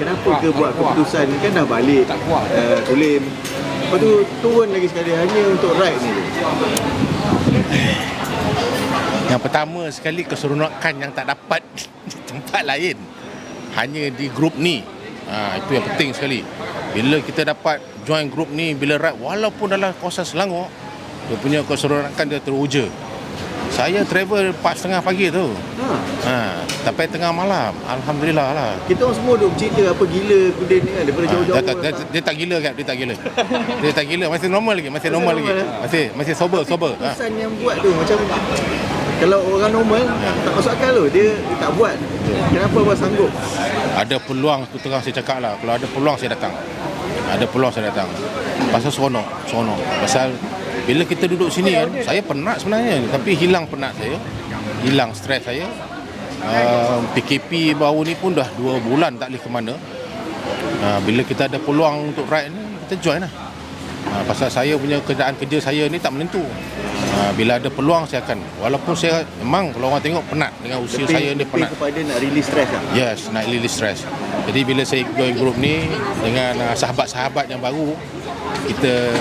kenapa ke buat keputusan ni, kan dah balik Tulim, lepas tu turun lagi sekali hanya untuk ride ni tu? Yang pertama sekali, keseronokan yang tak dapat di tempat lain, hanya di grup ni. Itu yang penting sekali. Bila kita dapat join grup ni, bila ride walaupun dalam kawasan Selangor, dia punya keseronokan dia teruja. Saya travel 4:30 pagi tu. Sampai tengah malam. Alhamdulillah lah. Kita orang semua duk cerita apa gila Kudin ni kan, daripada jauh-jauh. Dia tak gila kan? Dia tak gila. Masih normal lagi. Masih sober. Keputusan yang buat tu macam, kalau orang normal tak masuk akal tu, dia tak buat. Kenapa abang sanggup? Ada peluang tu, terang saya cakap lah. Kalau ada peluang saya datang. Pasal seronok. Pasal bila kita duduk sini kan, saya penat sebenarnya, tapi hilang penat saya, hilang stres saya. PKP baru ni pun dah 2 bulan tak boleh ke mana. Bila kita ada peluang untuk ride ni, kita join lah. Pasal saya punya keadaan kerja saya ni tak menentu. Bila ada peluang saya akan, walaupun saya memang kalau orang tengok penat dengan usia saya ni penat. Kepada nak release stres lah. Yes, nak release stres. Jadi bila saya join grup ni dengan sahabat-sahabat yang baru, kita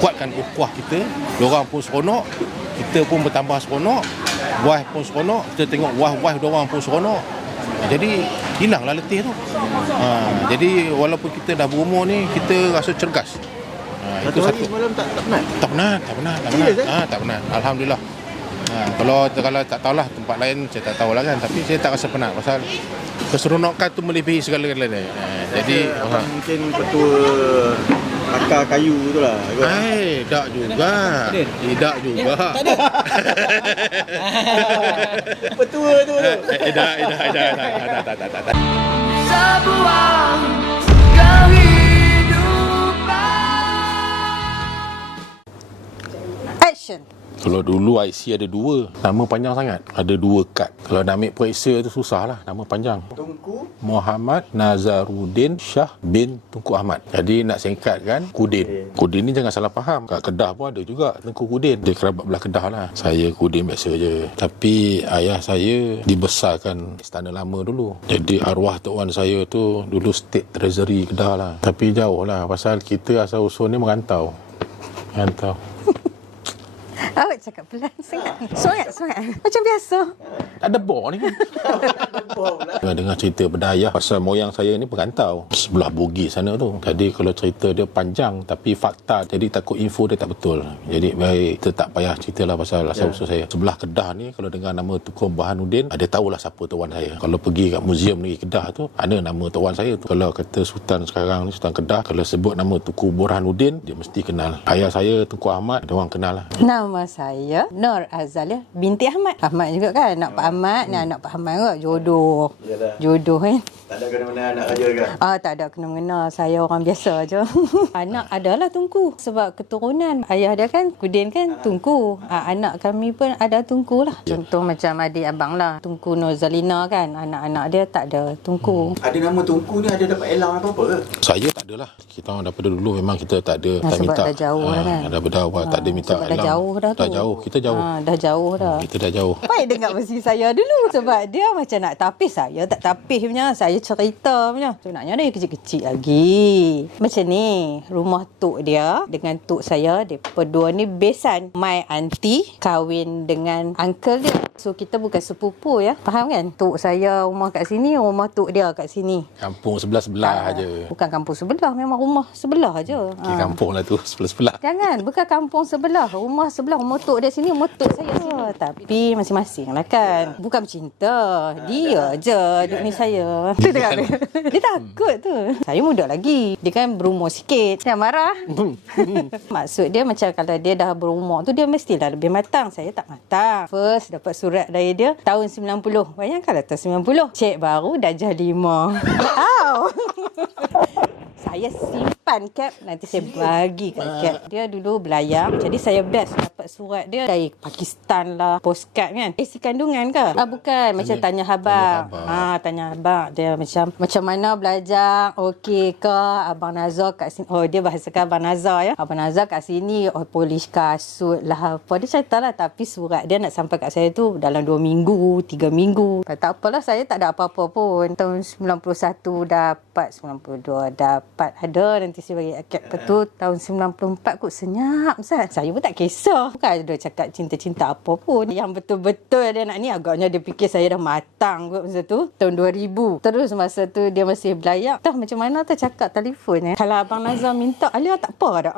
kuatkan ukhuwah kita. Diorang pun seronok, kita pun bertambah seronok, wife pun seronok, kita tengok wife diorang pun seronok. Jadi hilanglah letih tu. Jadi walaupun kita dah berumur ni, kita rasa cergas. Itu satu. Malam tak penat? Tak penat. Tak penat. Alhamdulillah. Kalau tak tahulah tempat lain, saya tak tahulah kan, tapi saya tak rasa penat pasal keseronokan tu melebihi segala-galanya. Jadi mungkin ketua akar kayu tu lah. Tak juga. Tidak juga. Tak ada. Petua tu. Tak. Sebuah kehidupan. Action. Kalau dulu IC ada 2, nama panjang sangat. Ada 2 kad. Kalau nak ambil periksa tu susah lah, nama panjang. Tunku Muhammad Nazaruddin Shah bin Tunku Ahmad. Jadi nak singkatkan, Kudin. Kudin ni jangan salah faham. Kat Kedah pun ada juga Tengku Kudin. Dia kerabat belah Kedah lah. Saya Kudin biasa je. Tapi ayah saya dibesarkan Istana Lama dulu. Jadi arwah Tok Wan saya tu dulu State Treasury Kedah lah. Tapi jauh lah. Pasal kita asal usul ni merantau. Awak cakap pelan sangat. Semangat. Macam biasa. Tak ada bor ni kan. Dengar cerita berdayah pasal moyang saya ni perantau sebelah Bugis sana tu. Jadi kalau cerita dia panjang tapi fakta, jadi takut info dia tak betul. Jadi baik kita tak payah ceritalah pasal asal usul saya. Sebelah Kedah ni kalau dengar nama Tunku Burhanuddin, ada tahulah siapa Tok Wan saya. Kalau pergi kat muzium negeri Kedah tu, ada nama Tok Wan saya tu. Kalau kata Sultan sekarang ni, Sultan Kedah, kalau sebut nama Tunku Burhanuddin, dia mesti kenal. Ayah saya Tunku Ahmad, dia orang kenal lah. Nama saya Nur Azalia binti Ahmad. Ahmad juga kan, anak Pak Ahmad ni anak Pak Ahmad juga. Jodoh. Yalah. Jodoh kan. Tak ada kena-mena anak raja kan? Tak ada kena-mena. Saya orang biasa je. Anak adalah Tunku. Sebab keturunan ayah dia kan Kudin kan Tunku. Anak kami pun ada Tunku lah. Contoh macam adik abang lah, Tunku Nur Zalina kan. Anak-anak dia tak ada Tunku. Ada nama Tunku ni, ada dapat elang apa-apa ke? Saya tak adalah. Kita orang daripada dulu memang kita tak ada, tak sebab minta. dah jauh lah kan. Dah berdakwah, tak ada minta sebab dah elang. jauh dah tu. Dah jauh, kita jauh. Dah jauh dah. Kita dah jauh. Baik dengar versi saya dulu. Sebab dia macam nak tapis. Saya tak tapis punya. Saya cerita punya. Sebenarnya dia kecil-kecil lagi. Macam ni. Rumah tok dia dengan tok saya. Dia berdua ni besan. My auntie kahwin dengan uncle dia. So kita bukan sepupu ya. Faham kan? Tok saya rumah kat sini. Rumah tok dia kat sini. Kampung sebelah-sebelah aja. Bukan kampung sebelah. Memang rumah sebelah aja. Kampung lah tu, sebelah-sebelah. Jangan, bukan kampung sebelah. Rumah sebelah, rumah tok dia sini, rumah tok saya sini. Tapi masing-masing lah kan. Bukan bercinta. Dia je duk ni saya. Tu tengok tu. Dia takut tu. Saya muda lagi. Dia kan berumur sikit. Jangan marah. Maksud dia macam kalau dia dah berumur tu, dia mestilah lebih matang. Saya tak matang. First dapat surat dari dia tahun 90. Bayangkanlah tahun 90. Cek baru dah jah 5. Saya simpan depan Cap, nanti saya bagi kat Cap. Dia dulu belayar, jadi saya best dapat surat dia dari Pakistan lah, postcard kan. Isi kandungan ke? Bukan, macam tanya khabar. Tanya khabar. Dia macam mana belajar, okey ke? Abang Nazar kat sini. Oh, dia bahasakan Abang Nazar ya. Abang Nazar kat sini, polish kasut lah apa. Dia cerita lah, tapi surat dia nak sampai kat saya tu dalam 2 minggu, 3 minggu. Tak apalah, saya tak ada apa-apa pun. Tahun 91 dapat, 92 dapat. Ada nanti saya bagi akad. Betul tahun 94 kot senyap Ustaz. Saya pun tak kisah. Bukan ada cakap cinta-cinta apa pun. Yang betul-betul dia nak ni, agaknya dia fikir saya dah matang kot masa tu. Tahun 2000. Terus masa tu dia masih belayar. Tahu macam mana tu cakap telefon. Kalau Abang Nazar minta, Alia tak apa dah.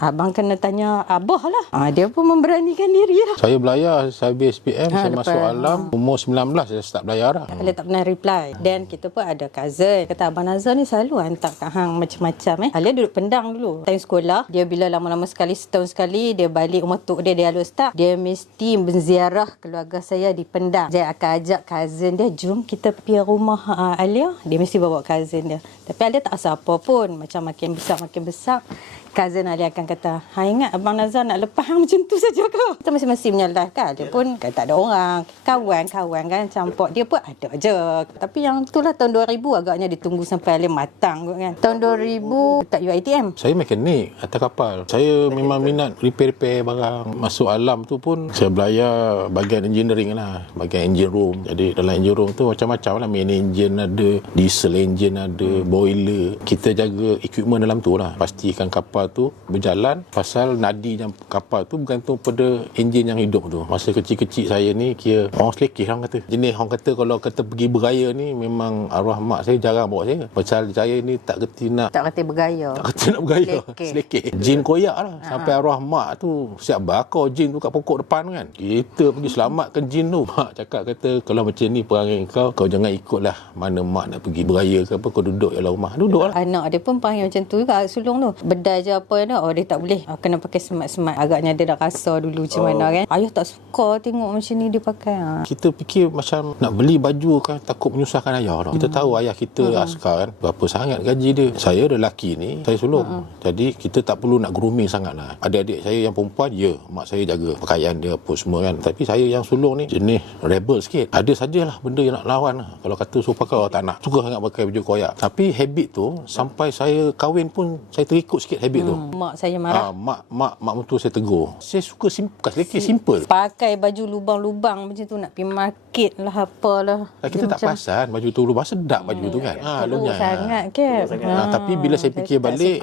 Abang kena tanya Abah lah. Dia pun memberanikan diri lah. Saya belayar, saya habis SPM, saya masuk alam. Umur 19 saya start belayar dah. Alia tak pernah reply. Dan kita pun ada cousin. Kata Abang Nazar ni selalu hantar kat hang macam-macam. Alia duduk Pendang dulu. Time sekolah, dia bila lama-lama sekali, setahun sekali, dia balik rumah tok dia, dia halus tak. Dia mesti menziarah keluarga saya di Pendang. Saya akan ajak cousin dia, jom kita pergi rumah Alia. Dia mesti bawa cousin dia. Tapi Alia tak rasa apa pun. Macam makin besar, cousin Alia akan kata, ingat Abang Nazar nak lepas hang macam tu saja ke? Kita masing-masing menyalahkan. Dia pun tak ada orang. Kawan-kawan kan campur. Dia pun ada je. Tapi yang itulah tahun 2000 agaknya ditunggu sampai Alia matang kot kan. Tahun 2000 tak UiTM. Saya mekanik atas kapal. Saya memang minat repair barang. Masuk alam tu pun saya belayar bahagian engineering lah. Bahagian engine room. Jadi dalam engine room tu macam-macam lah. Main engine ada, diesel engine ada, boiler. Kita jaga equipment dalam tu lah. Pastikan kapal tu berjalan. Pasal nadi yang kapal tu bergantung pada enjin yang hidup tu. Masa kecil-kecil saya ni kira orang selekeh orang kata. Jenis orang kata kalau kata pergi bergaya ni memang arwah mak saya jarang bawa saya. Pasal saya ni tak kerti nak bergaya. Tak kata nak bergaya. Selekeh. Jin koyak lah. Sampai arwah mak tu siap bakar jin tu kat pokok depan kan. Kita pergi selamatkan jin tu. Mak cakap kata kalau macam ni perangai kau jangan ikutlah mana mak nak pergi bergaya ke apa. Kau duduk dalam rumah. Duduk lah. Anak dia pun panggil macam tu juga sulung tu. Bedai je apa dia. Dia tak boleh. Kena pakai smart-smart. Agaknya dia dah rasa dulu macam mana kan. Ayah tak suka tengok macam ni dia pakai. Kita fikir macam nak beli baju kan takut menyusahkan ayah tau. Kita tahu ayah kita askar kan. Berapa sangat gaji dia. Saya lelaki ni, saya sulung. Jadi kita tak perlu nak grooming sangat lah. Adik-adik saya yang perempuan, mak saya jaga pakaian dia apa semua kan. Tapi saya yang sulung ni jenis rebel sikit. Ada sajalah benda yang nak lawan lah. Kalau kata suruh pakai, tak nak. Suka sangat pakai baju koyak. Tapi habit tu sampai saya kahwin pun saya terikut sikit habit tu. Mak saya marah. Mak mentua saya tegur. Saya suka simple. Pakai baju lubang-lubang macam tu nak pergi market lah apalah. Kita tak perasan baju tu lubang sedap baju tu kan. Lunyai sangat Cap. Tapi bila saya fikir balik,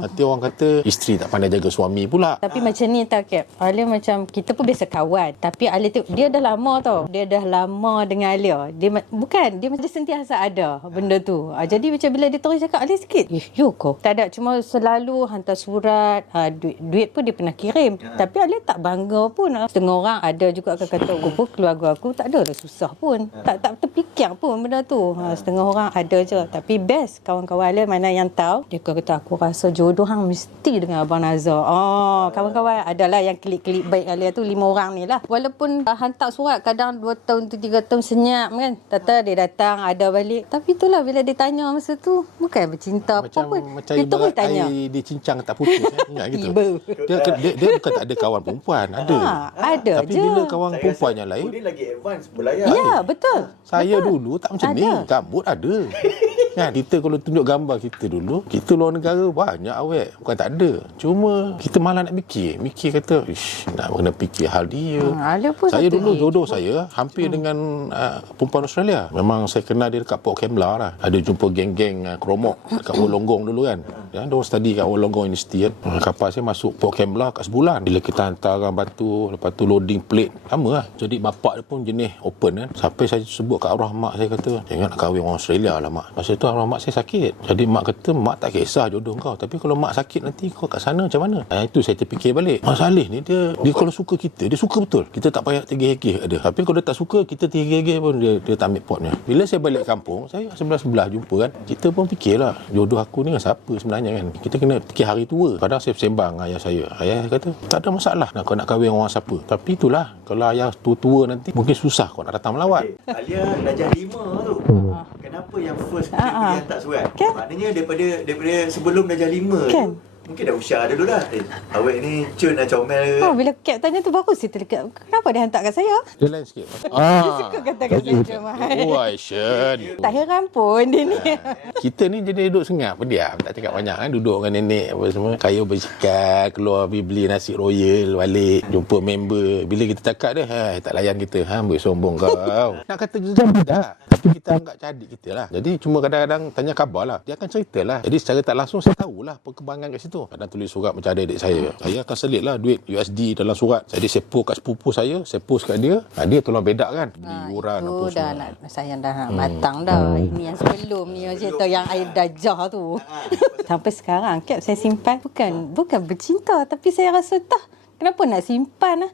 nanti orang kata isteri tak pandai jaga suami pula. Tapi macam ni tau Cap. Alia macam kita pun biasa kawan. Tapi Alia tu dia dah lama tau. Dia dah lama dengan Alia. Dia macam sentiasa ada benda tu. Jadi macam bila dia terus cakap Alia sikit. Yo kau. Tak ada, cuma selalu hantar surat. Duit pun dia pernah kirim. Tapi Alia tak bangga pun. Setengah orang ada juga akan kata keluarga aku tak ada dah susah pun. Tak terfikir pun benda tu. Setengah orang ada je. Tapi best kawan-kawan Alia mana yang tahu. Dia kata aku rasa jodoh hang mesti dengan Abang Nazar. Kawan-kawan adalah yang klik-klik baik Alia tu 5 orang ni lah. Walaupun hantar surat kadang 2 tahun tu 3 tahun senyap kan. Tata dia datang ada balik. Tapi itulah bila dia tanya masa tu bukan bercinta apa pun. Macam dia terus tanya. Dia cincang tak putus kan gitu. Dia bukan tak ada kawan perempuan, ada. Ada tapi je. Bila kawan perempuan yang lain, dia lagi advance belayar. Ya, betul. Saya dulu tak macam ni. Rambut ada. Kan kita kalau tunjuk gambar kita dulu, kita luar negara banyak awet. Bukan tak ada. Cuma kita malah nak mikir kata, nak kena fikir hal dia. Saya dulu jodoh saya hampir dengan perempuan Australia. Memang saya kenal dia dekat Port Kembla lah. Ada jumpa geng-geng kromok dekat Wollongong dulu kan. Dia orang study kat Wollongong University kan. Kapal saya masuk Port Kembla kat sebulan. Bila kita hantar batu, lepas tu loading plate, sama lah. Jadi bapak dia pun jenis open kan. Sampai saya sebut kat arwah mak saya kata, jangan nak kahwin orang Australia lah mak. Masa tu arwah mak saya sakit. Jadi mak kata, mak tak kisah jodoh kau. Tapi kalau mak sakit nanti kau kat sana macam mana? Itu saya terfikir balik. Mak Saleh ni dia kalau suka kita, dia suka betul. Kita tak payah tergigih ada. Tapi kalau dia tak suka, kita tergigih pun dia tak ambil potnya. Bila saya balik kampung, saya sebelah-sebelah jumpa kan. Kita pun fikirlah, jodoh aku ni dengan siapa sebenarnya? sebenarnya kan. Kita kena fikir hari tua. Kadang saya sembang dengan ayah saya. Ayah kata, tak ada masalah kau nak kahwin orang siapa. Tapi itulah, kalau ayah tua-tua nanti, mungkin susah kau nak datang melawat. Alia darjah 5 tu. Kenapa yang first dia pergi hantar surat? Kan? Maknanya daripada sebelum darjah 5 Kan? tu, mungkin dah usia dulu dah. Awak ni cun lah comel ke? Bila Kap tanya tu baru saya terdekat. Kenapa dia hantar kat saya? Dia lain sikit. Dia suka kata kat saya Jamal. Oh, Aisyah. Tak heran pun dia ni. Kita ni jadi duduk sengap, pendiam, tak cakap banyak kan. Duduk dengan nenek apa semua. Kayu bersikat, keluar pergi beli nasi royal, balik, jumpa member. Bila kita cakap dia, tak layan kita. Ambil sombong kau. Nak kata jam tidak. Tapi kita anggap cadik kita lah. Jadi cuma kadang-kadang tanya khabar lah. Dia akan cerita lah. Jadi secara tak langsung saya tahulah perkembangan kat situ. Kadang tulis surat macam adik-adik saya. Saya akan selit lah duit USD dalam surat. Jadi saya post kat sepupu saya. Saya post kat dia. Dia tolong bedak kan. Beli yuran apa Itu dah semua. nak sayang dah nak matang dah. Ini yang sebelum ni cerita yang air dajah tu. Sampai sekarang Kap saya simpan bukan bercinta tapi saya rasa kenapa nak simpan lah.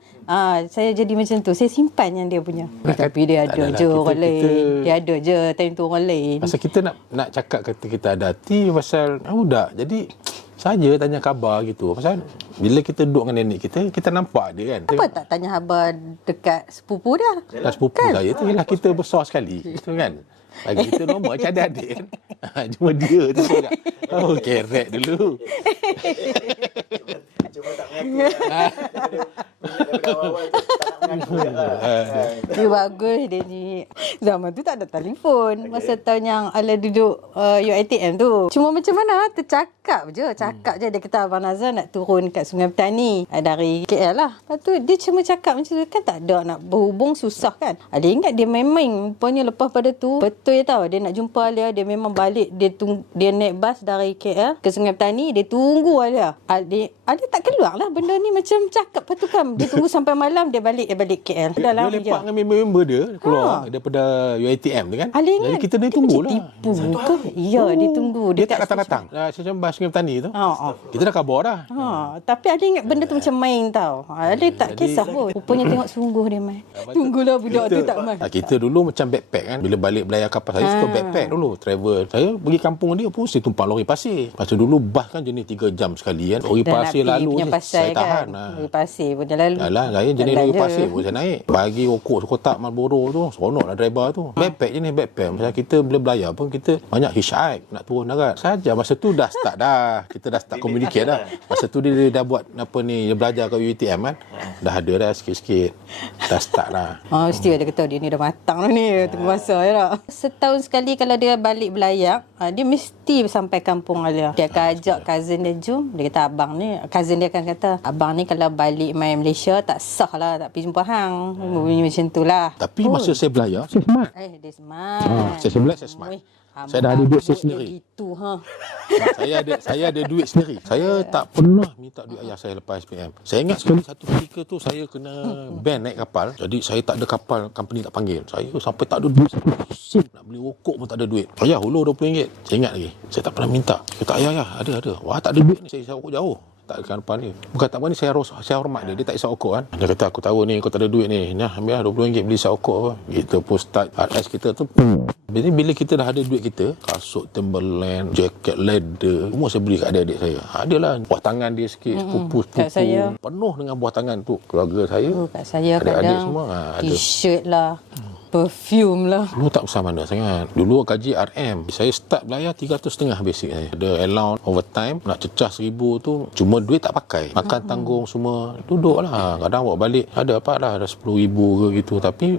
Saya jadi macam tu. Saya simpan yang dia punya. Tapi dia ada adalah je orang kita- lain. Dia ada je time tu orang lain. Pasal kita nak cakap kata kita ada hati pasal budak. Jadi saja tanya khabar gitu. Pasal bila kita duduk dengan nenek kita nampak dia kan. Apa tak tanya khabar dekat sepupu dia? Dah sepupu saya tu ialah kita besar sekali. Itu kan. Bagi kita normal macam adik-adik kan. Cuma dia tu cakap, oh kerek dulu. Cuma tak mengaku lah. Daripada awal-awal tu tak nak mengaku lah. Dia bagus dia ni. Zaman tu tak ada telefon. Masa tahun yang Ala duduk UiTM tu. Cuma macam mana? Tercakap je. Cakap je. Dia kata Abang Nazar nak turun kat Sungai Petani. Dari KL lah. Lepas tu dia cuma cakap macam tu. Kan tak ada nak berhubung susah kan. Dia ingat dia main-main. Rupanya lepas pada tu. Betul tau. Dia nak jumpa Alia. Dia memang balik. Dia naik bas dari KL ke Sungai Petani. Dia tunggu Alia. Alia tak keluar lah. Benda ni macam cakap. Lepas tu kan. Dia tunggu sampai malam. Dia balik KL. Dia lepak dengan member-member dia keluar daripada UiTM tu kan. Alia ingat jadi kita ni tunggulah. tipu ke? Ya, dia tunggu. Dia dekat tak datang-datang. Macam bas Sungai Petani tu. Kita dah khabar dah. Tapi Alia ingat benda tu macam main tau. Alia tak kisah pun. Rupanya tengok sungguh dia main. Tunggulah budak tu tak main. Kita dulu macam backpack kan. Bila balik belayar kapal saya suka backpack dulu. Travel. Saya pergi kampung dia pun saya tumpang lori pasir. Pasal dulu bas kan jenis 3 jam sekali kan. Lori Dan pasir nak pergi lalu punya je. pasal Saya tahan. kan. Lori pasir pun dah lalu. Alah, saya jenis Jalan lori je. pasir pun saya naik. Bagi rokok sekotak Marlboro tu. Seronok lah driver tu. Backpack jenis backpack. Macam kita bila belayar pun kita banyak hitchhike nak turun darat. Saja masa tu dah start dah. Kita dah start communicate dah. Masa tu dia dah buat apa ni, dia belajar kat UiTM kan. Dah ada dah sikit-sikit. Dah start dah. Mesti dia kata dia ni dah matang dah ni. Tunggu masa je tak. Setahun sekali kalau dia balik belayar, dia mesti sampai kampung Alia. Dia akan ajak cousin dia jom. Dia kata abang ni, cousin dia akan kata, abang ni kalau balik main Malaysia tak sah lah, tak pergi jumpa hang. Bunyi macam tu lah. Tapi masa saya belayar, saya smart. Dia smart. Saya sebelah saya smart. Saya dah ada duit saya sendiri. Gitu, Saya ada duit sendiri. Saya tak pernah minta duit ayah saya lepas SPM. Saya ingat sekali satu ketika tu saya kena ban naik kapal. Jadi saya tak ada kapal, company tak panggil. Saya sampai tak ada duit satu sen. Nak beli rokok pun tak ada duit. Ayah hulur RM20. Saya ingat lagi. Saya tak pernah minta. Saya kata ayah ada. Wah tak ada duit ni. Saya isap rokok jauh. Tak dekat depan ni. Bukan tak apa ni, saya hormat dia. Dia tak isap rokok kan. Dia kata aku tahu ni kau tak ada duit ni. Nah ambil lah RM20 beli isap rokok apa. Kita pun start RS kita tu. Jadi bila kita dah ada duit kita, kasut Timberland, jaket leather, semua saya beli kat adik-adik saya. Adalah buah tangan dia sikit, sepupu-sepupu. Kat saya. Penuh dengan buah tangan tu. Keluarga saya. Kat saya adik-adik kadang semua ada. t-shirt lah, perfume lah. Dulu tak besar mana sangat. Dulu gaji RM. Saya start belayar 300.5 basic saya. Ada allowance overtime. Nak cecah 1,000 tu. Cuma duit tak pakai. Makan tanggung semua. Duduk lah. Kadang bawa balik. Ada apa lah. Ada 10,000 ke gitu. Tapi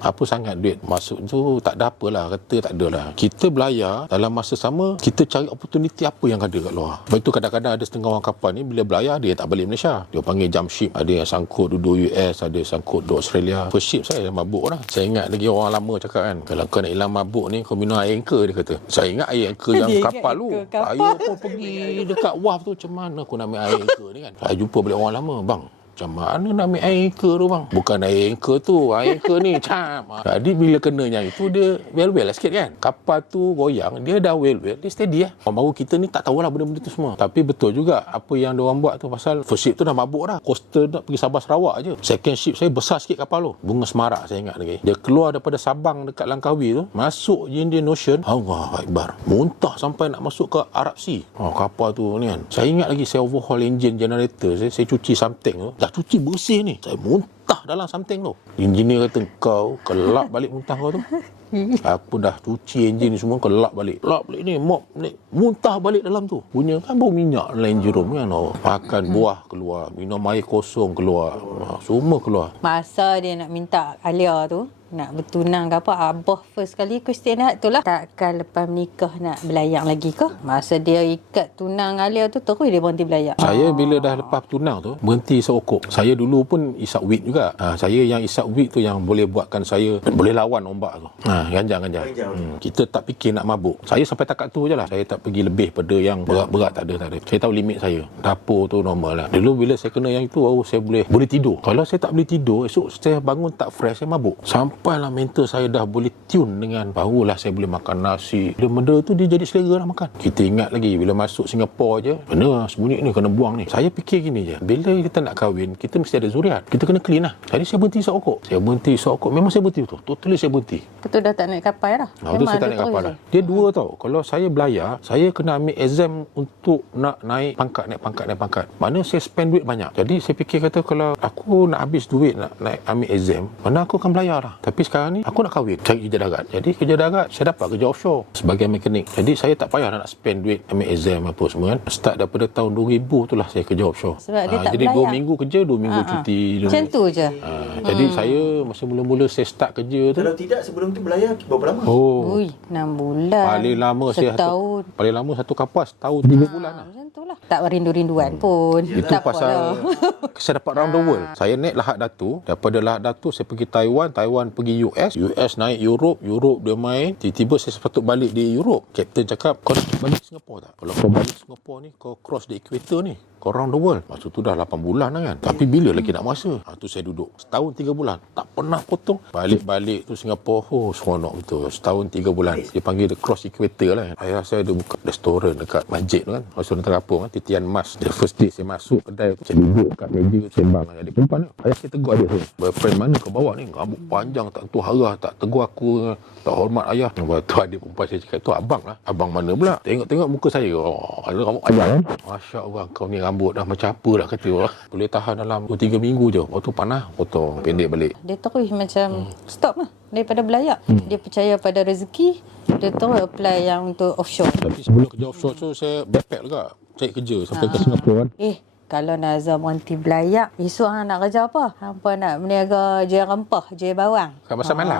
apa sangat duit masuk tu tak ada apalah, kata tak ada lah. Kita belayar dalam masa sama, kita cari opportunity apa yang ada kat luar. Sebab itu kadang-kadang ada setengah orang kapal ni bila belayar dia tak balik Malaysia, dia panggil jump ship. Ada yang sangkut duduk US, ada yang sangkut duduk Australia. First ship saya mabuk lah. Saya ingat lagi orang lama cakap kan, kalau kau nak hilang mabuk ni kau minum air anchor, dia kata. Saya ingat air anchor yang Dia kapal ingat tu. anchor kapal. Saya pun pergi dekat wharf tu, macam mana aku nak ambil air anchor ni kan. Saya jumpa balik orang lama, bang Macam mana nak ambil air anchor tu bang? Bukan air anchor tu, air anchor ni cap. Jadi bila kenanya itu dia well-well lah sikit kan. Kapal tu goyang, dia dah well-well, dia steady lah. Baru kita ni tak tahulah benda-benda tu semua. Tapi betul juga apa yang diorang buat tu, pasal first ship tu dah mabuk dah. Coastal nak pergi Sabah Sarawak je. Second ship saya besar sikit kapal tu. Bunga Semarak saya ingat lagi. Dia keluar daripada Sabang dekat Langkawi tu, masuk Indian Ocean. Allah Akbar. Muntah sampai nak masuk ke Arab Sea. Kapal tu ni kan. Saya ingat lagi saya overhaul engine generator. Saya cuci something tu. Dah cuci bersih ni. Saya muntah dalam something tu. Engineer kata, kau kelap balik muntah kau tu. Aku dah cuci enjin ni semua, kelap balik. Kelap balik ni, mop ni, muntah balik dalam tu. Punya kan bau minyak dalam engine room kan. Makan buah keluar, minum air kosong keluar. Semua keluar. Masa dia nak minta Alia tu, nak bertunang ke apa, Abah first kali question tu lah. Takkan lepas menikah nak belayang lagi ke? Masa dia ikat tunang Alia tu, terus dia berhenti belayang. Saya bila dah lepas tunang tu, berhenti isap okok. Saya dulu pun isap weed juga. Saya yang isap weed tu yang boleh buatkan saya boleh lawan ombak tu. Ganja. Kita tak fikir nak mabuk. Saya sampai takat tu je lah. Saya tak pergi lebih pada yang berat-berat, tak ada. Saya tahu limit saya. Dapur tu normal lah. Dulu bila saya kena yang itu, saya boleh tidur. Kalau saya tak boleh tidur, esok saya bangun tak fresh, saya mabuk. Sampailah mental saya dah boleh tune dengan, barulah saya boleh makan nasi. Benda tu dia jadi selera lah makan. Kita ingat lagi bila masuk Singapura je, benar sembunyi ni kena buang ni. Saya fikir gini je, bila kita nak kahwin, kita mesti ada zuriat. Kita kena clean lah. Jadi saya berhenti isap okok. Memang saya berhenti tu. Totally saya berhenti. Betul dah tak naik kapal dah. Itu saya tak naik kapal dah. Dia dua tau. Kalau saya belayar, saya kena ambil exam untuk nak naik pangkat. Mana saya spend duit banyak. Jadi saya fikir kata kalau aku nak habis duit nak naik ambil exam, mana aku akan belayar lah. Tapi sekarang ni aku nak kahwin, cari kerja darat. Jadi kerja darat saya dapat kerja offshore sebagai mekanik. Jadi saya tak payah nak spend duit ambil exam apa semua kan. Start daripada tahun 2000 tu lah saya kerja offshore. Sebab dia tak jadi belayar. 2 minggu kerja, 2 minggu cuti. Macam tu je. Jadi saya masa mula-mula saya start kerja tu. Kalau tidak sebelum tu belayar berapa lama? Ui, 6 bulan. Paling lama setahun. Paling lama satu kapal setahun 3 bulan lah. Macam tu lah. Tak rindu-rinduan pun. Itu tak pasal saya dapat round the world. Saya naik Lahad Datu. Daripada Lahad Datu saya pergi Taiwan pergi US naik Europe dia main. Tiba-tiba saya sepatut balik di Europe. Kapten cakap, kau nak balik Singapura tak? Kalau kau balik Singapura ni, kau cross the equator ni, kau round the world. Masa tu dah 8 bulan lah kan. Tapi bila lagi nak masa? Tu saya duduk setahun 3 bulan. Tak pernah potong. Balik tu Singapura. Seronok betul. Setahun 3 bulan. Dia panggil the cross equator lah kan. Ayah saya ada buka restoran dekat masjid tu kan. Restoran terapung kan. Titian Mas. The first day saya masuk kedai tu, saya duduk kat meja sembang dengan adik perempuan tu. Ayah saya tegur adik saya, boyfriend mana kau bawa ni? Rambut panjang, tak tentu harah, tak tegur aku, tak hormat ayah. Lepas tu adik perempuan saya cakap, tu abang lah. Abang mana pula? Tengok muka saya. Ada rambut panjang kan? Masya Allah, kau ni rambut dah macam apa dah kata. Boleh tahan dalam 2-3 minggu je. Waktu panas, potong, pendek balik. Dia terus macam stop lah daripada belayar. Dia percaya pada rezeki. Dia terus apply yang untuk offshore. Tapi sebelum kerja offshore tu saya backpack juga. Cari kerja sampai ke Singapura kan. Kalau Nazar berhenti belayar, esok hang nak kerja apa? Hampa nak berniaga jual rempah, jual bawang. Kat pasar malam.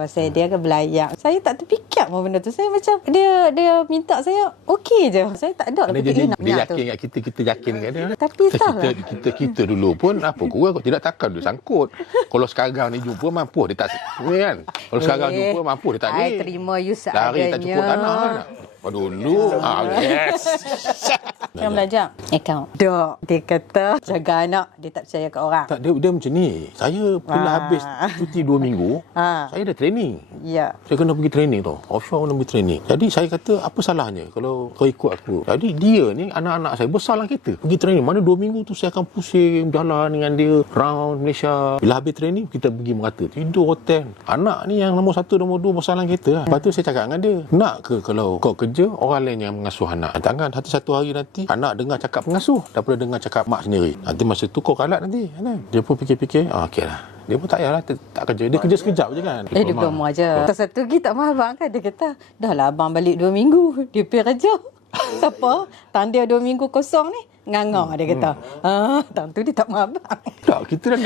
Pasal dia kan belayar. Saya tak terfikir pun benda tu. Saya macam dia minta saya okey je. Saya tak ada dia yakin kat kita yakin kat dia. Tapi entahlah. Kita dulu pun apa kurang kau tidak takkan dia sangkut. Kalau sekarang ni jumpa mampu dia tak kan. Kalau sekarang jumpa mampu dia tak ni. I terima you seadanya. Lari tak cukup tanah kan. Dulu yes. Yang belajar account. Dok, dia kata jaga anak, dia tak percaya kat orang. Tak, dia macam ni. Saya bila habis cuti 2 minggu, saya ada training. Ya. Saya kena pergi training tau. Offshore kena pergi training. Jadi saya kata, apa salahnya kalau kau ikut aku? Jadi dia ni, anak-anak saya besar dalam kereta. Pergi training. Mana 2 minggu tu saya akan pusing jalan dengan dia round Malaysia. Bila habis training, kita pergi merata. Tidur hotel. Anak ni yang nombor 1, nombor 2 besar dalam kereta lah. Lepas tu saya cakap dengan dia, nak ke kalau kau kerja, orang lain yang mengasuh anak? Jangan satu hari nanti anak dengar cakap pengasuh daripada dengar cakap mak sendiri. Nanti masa tu kau kalat nanti. Dia pun fikir-fikir, okey lah. Dia pun tak payahlah tak kerja. Dia kerja sekejap je kan. Diploma je. Satu lagi tak mahu abang kan. Dia kata, dah lah abang balik 2 minggu. Dia pergi kerja. Siapa? Tanda 2 minggu kosong ni. Nganga dia kata. Tahun tu dia tak mahu abang. Tak, kita dah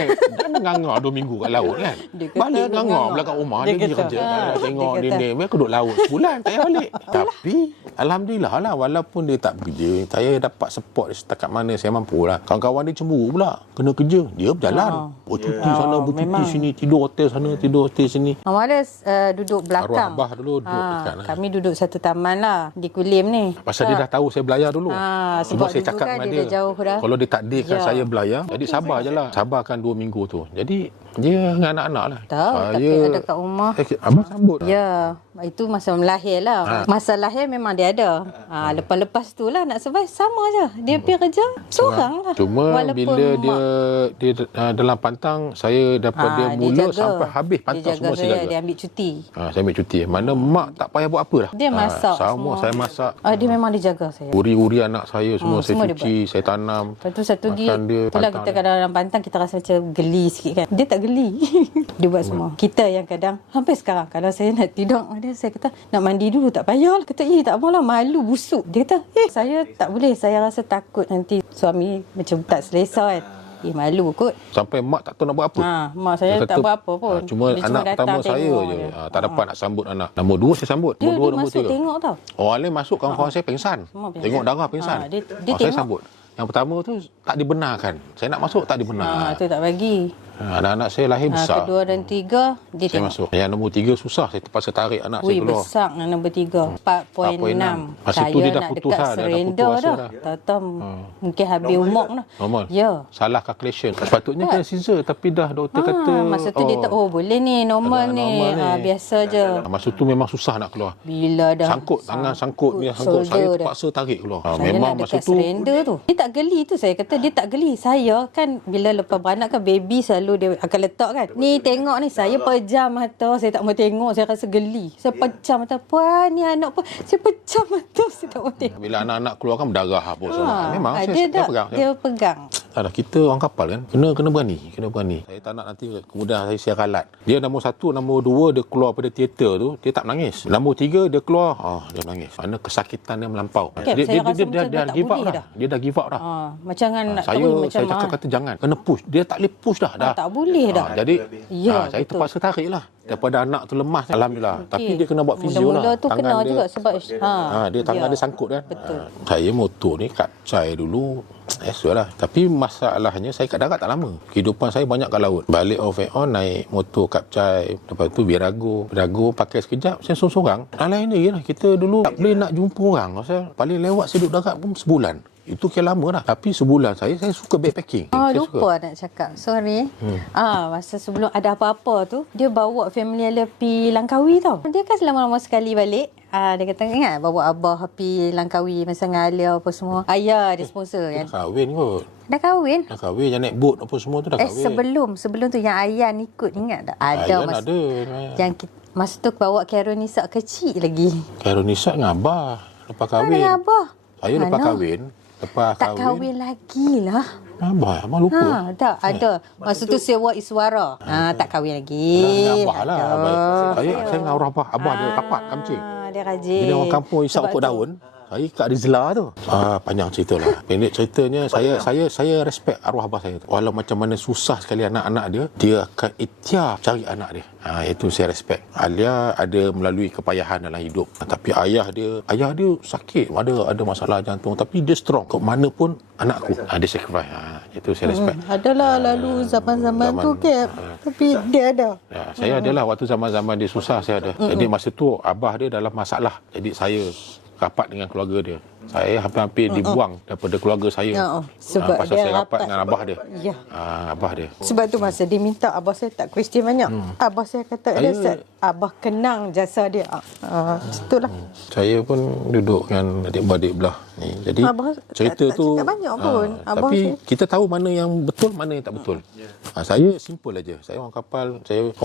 nganga 2 minggu kat laut kan. Balik nganga belakang rumah. Dia pergi kerja. Tengok dia ni. Aku duduk laut sebulan. Tak payah balik. Tapi Alhamdulillah lah. Walaupun dia tak kerja, saya dapat support setakat mana saya mampu lah. Kawan-kawan dia cemburu pula. Kena kerja. Dia berjalan. Cuti sana, bercuti sini. Tidur hotel sana, tidur hotel sini. Malas duduk belakang. Arwah Abah dulu duduk dekat. Kami duduk satu taman lah. Di Kulim ni. Pasal dia dah tahu saya belayar dulu. Cuma sebab saya cakap kan dengan dah jauh dah. Kalau dia takdirkan Ya. saya belayar, jadi sabar je lah. Sabarkan 2 minggu tu. Jadi dia dengan anak-anak lah. Tahu, tapi ada kat rumah. Abang sambut. Ya, itu masa melahir lah. Masa lahir memang dia ada. Lepas-lepas tu lah nak survive sama je. Dia pergi kerja seorang lah. Cuma Walaupun bila mak- dia dalam pantang, saya daripada dia mula jaga. sampai habis Dia pantang jaga semua saya saya, jaga. dia ambil cuti. Saya ambil cuti. Mana mak tak payah buat apa dah. Dia masak semua. Saya masak. Dia memang dijaga saya. Uri-uri anak saya semua saya semua dia cuci, saya tanam. Lepas tu satu lagi, Makan dia, itulah pantang kita dia. kadang-kadang pantang kita rasa macam geli sikit kan. Dia tak geli. Dia buat semua. Kita yang kadang, hampir sekarang kalau saya nak tidur, saya kata nak mandi dulu tak payah lah. Kata tak maulah, malu busuk. Dia kata saya tak boleh, saya rasa takut nanti suami macam tak selesa kan. Malu kot. Sampai mak tak tahu nak buat apa. Mak saya Dia tak kata, buat apa pun. Cuma Dia anak datang pertama saya tengok je. je. Tak dapat nak sambut anak. Nombor 2 saya sambut. Dia Nombor 2, nombor masuk 3. tengok tau. Orang lain masuk, kawan-kawan saya pingsan. Semua pingsan. Tengok darah pingsan. Dia Saya tengok. sambut. Yang pertama tu tak dibenarkan. Saya nak masuk tak dibenar. Tu tak bagi. Anak-anak saya lahir besar. Kedua dan tiga dia Saya tengok. masuk. Yang nombor 3 susah. Saya terpaksa tarik anak Wih, saya keluar. besar yang nombor 3. 4.6. Masa Saya tu dia dah nak putus dekat dah, dah surrender putus asa dah. dah. Tak-tak mungkin habis umur dah. Normal. Ya. Salah calculation. Sepatutnya kena scissor. Tapi dah doktor kata. Masa tu dia tak, boleh ni, normal ni. normal ni. Biasa je. Masa tu memang susah nak keluar. Bila dah Sangkut, tangan sangkut. Ni sangkut. shoulder Saya dah. terpaksa tarik keluar. Saya Memang nak masa dekat tu. surrender tu. Dia tak geli tu, saya kata dia tak geli. Saya kan bila lepas beranak kan baby selalu dia akan letak kan. Ni tengok ni, saya pejam mata, saya tak mau tengok, saya rasa geli. Saya pejam mata, puan ni anak pun. Saya pejam mata, saya tak mau tengok. Bila anak-anak keluar kan berdarah apa semua. Memang dia saya pegang. Dia pegang. Tak dah, kita orang kapal kan, kena berani. Saya tak nak nanti kemudian saya siaralat. Dia nombor 1, nombor 2 dia keluar pada teater tu, dia tak menangis. Nombor 3 dia keluar, dia menangis. Mana kesakitan dia melampau. Okay, Dia saya rasa macam dah tak give up boleh dah. Dia dah give up dah. Macam kan nak Saya tahu macam cakap kata jangan, kena push. Dia tak boleh push dah. tak boleh dah. Jadi Ya, saya betul. terpaksa tarik lah. Daripada anak tu lemas, alhamdulillah. Tapi dia kena buat fizio Mula-mula lah. tu kena juga sebab dia tangan dia sangkut kan. Betul. Saya motor ni kat saya dulu lah. Tapi masalahnya saya kat darat tak lama. Kehidupan saya banyak kat laut. Balik off and on naik motor Kapcai. Lepas tu Birago pakai sekejap saya sorang-sorang. Lain lagi lah. Kita dulu tak boleh nak jumpa orang. Pasal paling lewat saya duduk darat pun sebulan. Itu kira lama dah. Tapi sebulan saya suka backpacking. Saya Lupa nak cakap. Sorry. Masa sebelum ada apa-apa tu, dia bawa family dia pergi Langkawi tau. Dia kan selama-lama sekali balik. Dia kata, ingat bawa abah pergi Langkawi masa dengan Alia apa semua. Ayah dia sponsor. Dah kahwin kot. Dah kahwin? Dah kahwin. Yang naik boat apa semua tu dah kahwin. Sebelum tu yang Ayan ikut, ingat tak? Ayan Masa, ada. yang masa tu bawa Khairul Nisa kecil lagi. Khairul Nisa dengan abah. Lepas kahwin. Dengan abah? Saya lepas kahwin. Tak kahwin lagi lah. Abang lupa. Tak, ada. Masa tu sewa Iswara. Tak kahwin lagi. Dengan abah lah. Saya dengan arwah abah. Abah dia rapat kamcing. Dia rajin. Bila orang kampung isap pokok daun, saya kat Rizla tu. Panjang cerita lah. Pendek ceritanya, saya respect arwah abah saya tu. Walau macam mana susah sekali anak-anak dia, dia akan ikhtiar cari anak dia. Itu saya respect. Alia ada melalui kepayahan dalam hidup. Tapi ayah dia sakit. Ada masalah jantung. Tapi dia strong. Kok mana pun anakku. Dia sacrifice. Itu saya respect. Adalah lalu zaman-zaman tu Kep. Tapi dia ada. Saya adalah waktu zaman-zaman dia susah saya ada. Jadi masa tu abah dia dalam masalah. Jadi saya rapat dengan keluarga dia. Saya hampir-hampir dibuang daripada keluarga saya. Sebab pasal dia saya rapat dengan abah dia. Ya. Abah dia. Sebab tu masa dia minta, abah saya tak question banyak. Abah saya kata, abah kenang jasa dia. Itulah. Saya pun duduk dengan adik-beradik belah ni. Jadi Abah cerita tak tu cakap banyak pun. Abah tapi saya- kita tahu mana yang betul, mana yang tak betul. Saya simple aja. Saya orang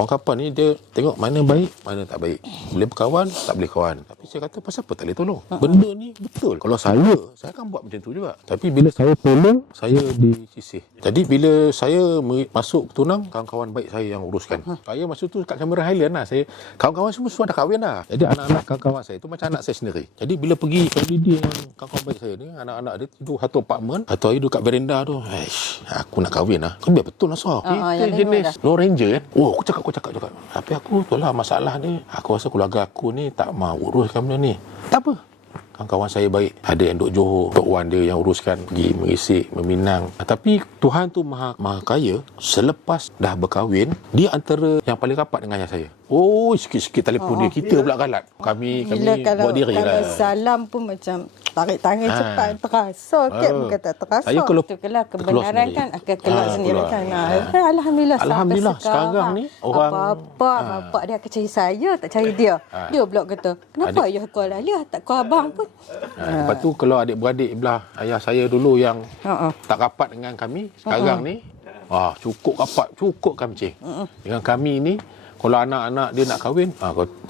kapal ni dia tengok mana baik, mana tak baik. Boleh berkawan, tak boleh kawan. Tapi saya kata pasal apa tak boleh tolong? Benda ni betul. Kalau saya akan buat macam tu juga. Tapi bila saya tolong, saya disisih. Jadi bila saya masuk tunang, kawan-kawan baik saya yang uruskan. Saya masa tu kat Cameron Highland lah. Kawan-kawan semua dah kahwin dah. Jadi anak-anak kawan-kawan saya tu macam anak saya sendiri. Jadi bila pergi holiday dengan kawan-kawan baik saya ni, anak-anak dia tidur satu apartment, satu hari duduk kat veranda tu. Aku nak kahwin lah. Kau biar betul lah Sah. Kita yang jenis dah. Lone Ranger kan. Aku cakap. Tapi aku tu lah masalah ni. Aku rasa keluarga aku ni tak mahu uruskan benda ni. Tak apa. Kawan-kawan saya baik. Ada yang duduk Johor. Tok Wan dia yang uruskan. Pergi Merisik, Meminang. Tapi Tuhan tu maha kaya. Selepas dah berkahwin, dia antara yang paling rapat dengan ayah saya. Oh, sikit-sikit telefon dia. Kita pula galat. Kami buat diri kalau lah. salam pun macam tarik tangan cepat terasa. Kek bukan tak terasa. Saya kalau itu kelah keluar kebenaran sendiri. kan akan keluar sendiri keluar. kan. Alhamdulillah Alhamdulillah, sampai sekarang ni orang- apa-apa bapak dia akan cari saya, tak cari dia. Dia pula kata, kenapa ayah kau Alia tak kau abang pun. Lepas tu kalau adik-beradik belah ayah saya dulu yang tak rapat dengan kami, sekarang ni cukup rapat, cukup kamcing. Dengan kami ni, kalau anak-anak dia nak kahwin,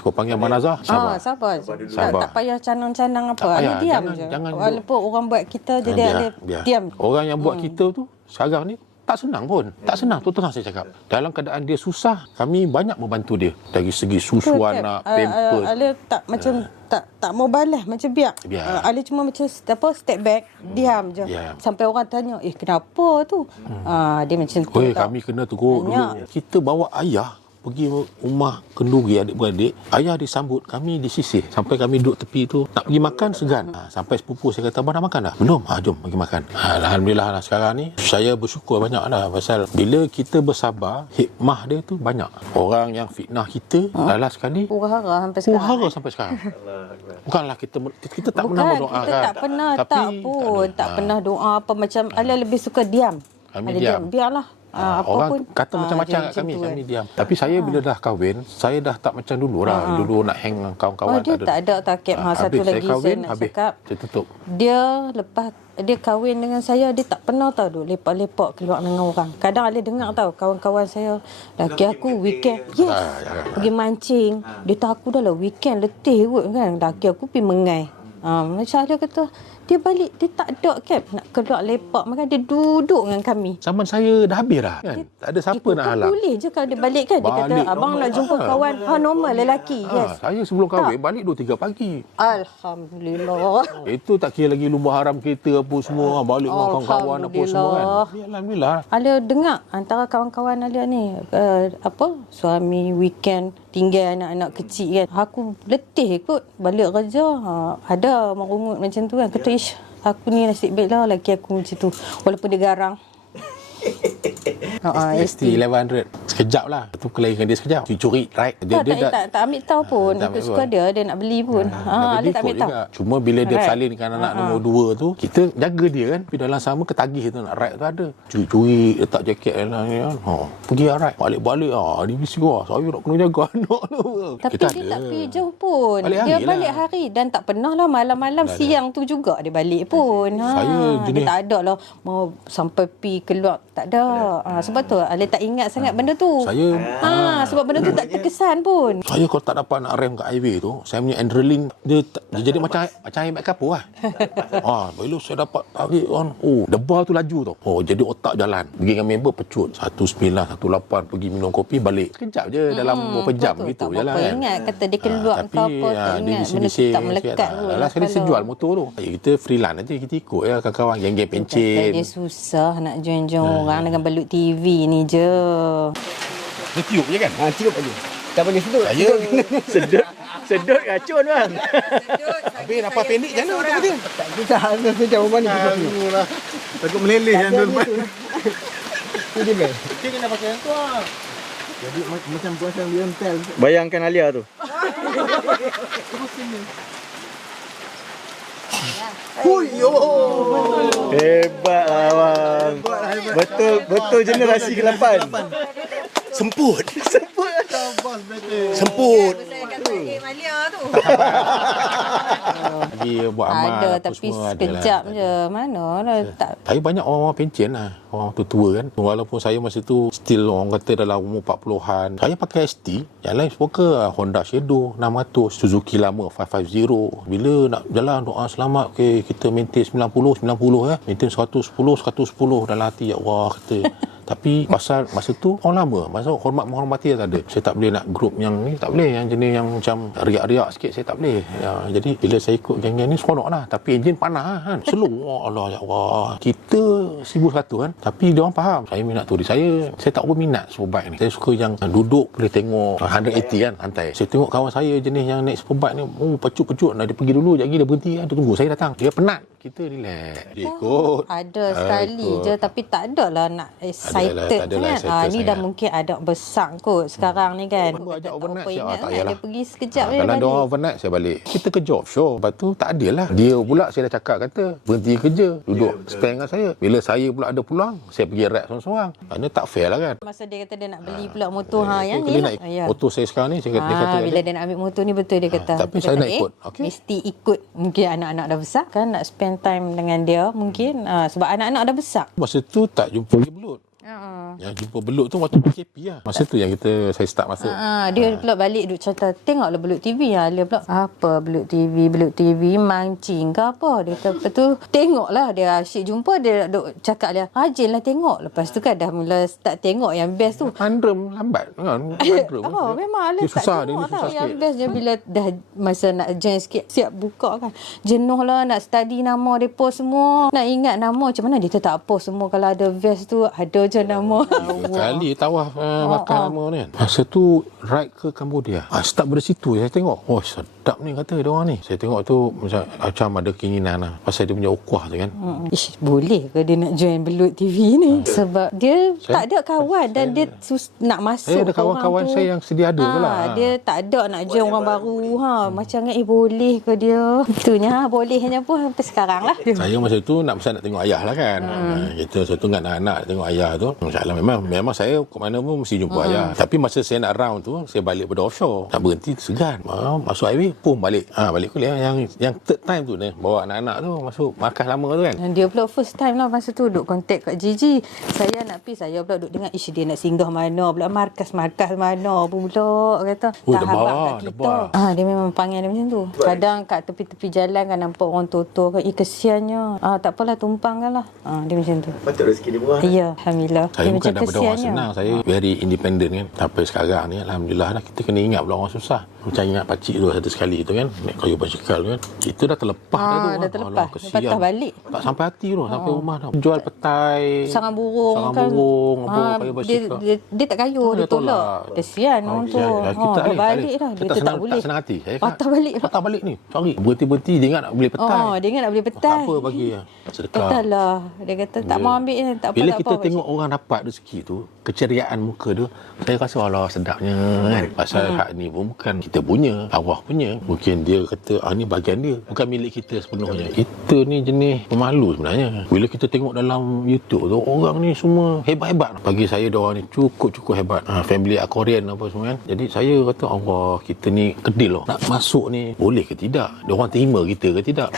kau panggil Abang Nazar, sabar. Sabar. Sabar. Tak payah canang-canang apa. Tak payah, Dia diam jangan- je. jangan Walaupun orang buat kita jadi dia diam. Orang yang buat kita tu sekarang ni tak senang pun. Tak senang, tu terang saya cakap. Dalam keadaan dia susah, kami banyak membantu dia. Dari segi susu anak, pampers. Alia tak macam tak mau balas macam biar. Alia cuma macam step back, diam je. Sampai orang tanya, kenapa tu? Dia macam tu. Kami kena teruk dulu. Kita bawa ayah pergi rumah kenduri adik-beradik, ayah disambut, kami disisih sampai kami duduk tepi tu nak pergi makan segan. Sampai sepupu saya kata, abang nak makan dah? Belum. Jom pergi makan. Alhamdulillah lah sekarang ni saya bersyukur banyak lah, pasal bila kita bersabar, hikmah dia tu banyak. Orang yang fitnah kita last sekali Hura-hara sampai sekarang. hura sampai sekarang. Bukanlah kita tak pernah berdoa kita kan. tak pernah tak ada. pernah doa apa macam Alia lebih suka diam. Kami Alia diam. Biarlah. Apa Orang pun kata macam-macam kat kami, tu kami diam. Tapi saya bila dah kahwin, saya dah tak macam dulu lah. Dulu nak hang dengan kawan-kawan. dia tak ada target. Satu habis lagi saya kahwin, saya nak habis. cakap, Saya tutup. dia lepas dia kahwin dengan saya, dia tak pernah tahu duk lepak-lepak keluar dengan orang. Kadang Alia dengar tahu kawan-kawan saya, laki aku weekend pergi mancing. Dia tahu aku dah lah weekend letih kot kan. Laki aku pergi mengai. Macam Alia kata, dia balik, dia tak ada kan nak keluar lepak, maka dia duduk dengan kami. Zaman saya dah habis dah kan. Tak ada siapa nak halang. Boleh je kalau dia balik kan. Dia kata, Balik abang normal. nak jumpa kawan. Normal lelaki. Yes. Saya sebelum kahwin balik 2-3 pagi. Alhamdulillah. Itu tak kira lagi lumba haram kereta apa semua. Balik dengan kawan-kawan apa semua kan. Alhamdulillah. Alia dengar antara kawan-kawan Alia ni, suami weekend tinggal anak-anak kecil kan. Aku letih kot balik kerja. Ada merungut macam tu kan. Kata, aku ni nasib baik lah laki aku macam tu. Walaupun dia garang. ST 1100 sekejap lah. Tu kelahiran dia sekejap. Curi right. Tak ambil tahu pun. Ikut suka dia nak beli pun. Dia tak ambil tahu. Cuma bila dia salinkan anak nombor 2 tu, kita jaga dia kan. Tapi dalam sama ketagih tu nak ride tu ada. Curi-curi letak jaket lah ni kan. Pergi ride. Balik-balik dia mesti saya nak kena jaga anak tu. Tapi dia tak pergi jauh pun. Dia balik hari. Dan tak pernah lah malam-malam siang tu juga dia balik pun. Saya jenis, dia tak ada lah mau sampai pergi keluar. Tak ada. Sebab tu Alia tak ingat sangat benda tu. Sebab benda tu tak terkesan pun. Saya kalau tak dapat nak rem kat highway tu, saya punya adrenaline dia jadi macam air mat kapur lah. Bila saya dapat tarik on, debar tu laju tu. Jadi otak jalan. Pergi dengan member pecut 19, 18 pergi minum kopi balik. Sekejap je dalam beberapa jam gitu jalan kan. Ingat kata dia keluar ke apa, tak ingat benda tu tak melekat pun. Last kali saya jual motor tu. Kita freelance nanti kita ikut ya kawan-kawan geng-geng pencen. Dia susah nak join orang dengan balut TV ni je. Dia tiup je kan? Tiup aja. Tak boleh sedut. Sedut racun bang. Habis nafas pendek macam mana tu? Tak susah sejauh mana kita pergi. Takut meleleh yang tu. Itu dia bang. Kita kena pakai yang tu lah. Jadi macam puasa dia entel. Bayangkan Alia tu. Hebat lah bang. Betul generasi ke-8. Semput. Lagi buat amal Ada apa tapi semua sekejap ada. je. Mana lah tak. Saya banyak orang-orang pencen lah. Orang tua kan. Walaupun saya masa tu still orang kata dalam umur 40-an. Saya pakai ST. Yang lain smoker Honda Shadow 600. Suzuki lama 550. Bila nak jalan doa selamat. Okay, kita maintain 90 maintain 110 dalam hati. Ya Allah kata. Tapi pasal masa tu orang lama. Masa hormat menghormati tak ada. Saya tak boleh nak grup yang ni. Tak boleh. Yang jenis yang macam riak-riak sikit saya tak boleh. Jadi bila saya ikut geng-geng ni seronok lah. Tapi enjin panah lah kan. Slow. Allah ya Allah. Kita 1100 kan. Tapi dia orang faham. Saya minat tu. Saya tak berminat superbike ni. Saya suka yang duduk boleh tengok 180 kan. Santai. Saya tengok kawan saya jenis yang naik superbike ni. Pecut-pecut. Dia pergi dulu. Sekejap lagi dia berhenti kan. Dia tunggu saya datang. Dia penat. kita relax. Dia ikut. Ada sekali je tapi tak ada lah nak excited tak adalah sangat. excited Ni dah sangat. mungkin ada besar kot sekarang ni kan. Baru ajak overnight Apa siap, ingat tak kan, payahlah. dia pergi sekejap dia Kalau balik. dia orang overnight, saya balik. Kita kerja offshore. Lepas tu tak adil lah. Dia pula saya dah cakap kata berhenti kerja. Duduk spend dengan saya. Bila saya pula ada peluang, saya pergi rap seorang-seorang. Kerana tak fair lah kan. Masa dia kata dia nak beli pula motor yang Dia ni nak lah. Ya. motor saya sekarang ni, dia kata Bila dia nak ambil motor ni betul dia kata. tapi Dia saya kata, nak ikut. Okey. Mesti ikut. Mungkin anak-anak dah besar kan nak spend time dengan dia mungkin sebab anak-anak dah besar. Masa tu tak jumpa lagi belut. Yang jumpa belut tu waktu PKP lah. Masa tu yang saya start masuk. Dia pula balik duk cerita, tengoklah Belut TV. Dia pula, apa Belut TV mancing ke apa? Dia kata, lepas tu tengoklah, dia asyik jumpa, dia duk cakap dia, Jin lah tengok. Lepas tu kan dah mula start tengok yang best tu. Andrem lambat kan. Andrem. Memang Alan dia tak susah, tengok dia tau. susah Yang sikit. best dia bila dah masa nak join sikit, siap buka kan. Jenuh lah nak study nama mereka semua. Nak ingat nama, macam mana dia tak post semua. Kalau ada vest tu, ada je nama. Sekali tawaf makan lama ni kan. Masa tu ride ke Cambodia. Start dari situ saya tengok. Oh sedap ni kata dia orang ni. Saya tengok tu macam ada keinginan lah. Pasal dia punya ukuah tu kan. Ish, boleh ke dia nak join Belut TV ni? Sebab dia tak ada kawan dan dia nak masuk. Saya ada ke orang kawan-kawan tu. saya yang sedia ada pula. Dia tak ada nak join orang baru. Macam boleh ke dia? Itunya bolehnya pun sampai sekarang lah. Saya masa tu nak tengok ayah lah kan. Kita satu ingat anak-anak tengok ayah tu. Masalah memang saya ke mana pun mesti jumpa ayah. Tapi masa saya nak round tu, saya balik pada offshore. Tak berhenti segan. Masuk highway pun balik. Balik kuliah yang third time tu ni bawa anak-anak tu masuk markas lama tu kan. Dan dia pula first time lah masa tu duk contact kat Gigi. Saya nak pergi, saya pula duk dengar dia nak singgah mana pula, markas-markas mana pula kata. Tak habaq kat kita. Dia memang panggil dia macam tu. Kadang kat tepi-tepi jalan kan nampak orang tua-tua kan, kesiannya. Tak apalah tumpang kan lah. Dia macam tu. Patut rezeki dia murah. Ya, alhamdulillah. Saya Dia bukan macam daripada orang kesiannya. senang. Saya very independent kan. Sampai sekarang ni alhamdulillah dah kita kena ingat pula orang susah. Macam ingat pakcik tu satu sekali tu kan, naik kayu basikal tu kan. Itu dah terlepas dah tu. Dah terlepas. Kesian. Patah balik. Tak sampai hati tu, sampai rumah dah. Jual petai. Sarang burung Sarang burung, apa, kayu basikal. Dia tak kayu, dia tolak. Kesian orang tu. Kita Dia balik dah. Dia tak boleh. Tak senang hati. Saya Patah balik. Patah balik ni. Sorry. Berhenti-berhenti dia ingat nak beli petai. Dia ingat nak beli Tak petai. apa bagi sedekah. Katalah. Dia kata tak mau ambil ni. Tak apa, Bila tak kita apa, tengok orang dapat rezeki tu, keceriaan muka dia, saya rasa Allah sedapnya kan. Pasal hak ni pun bukan kita punya, Allah punya. Mungkin dia kata ni bahagian dia, bukan milik kita sepenuhnya. Kita ni jenis pemalu sebenarnya. Bila kita tengok dalam YouTube tu, orang ni semua hebat-hebat. Bagi saya diorang ni cukup-cukup hebat. Family Korean apa semua kan. Jadi saya kata Allah, kita ni kedil loh. Nak masuk ni boleh ke tidak? Diorang terima kita ke tidak?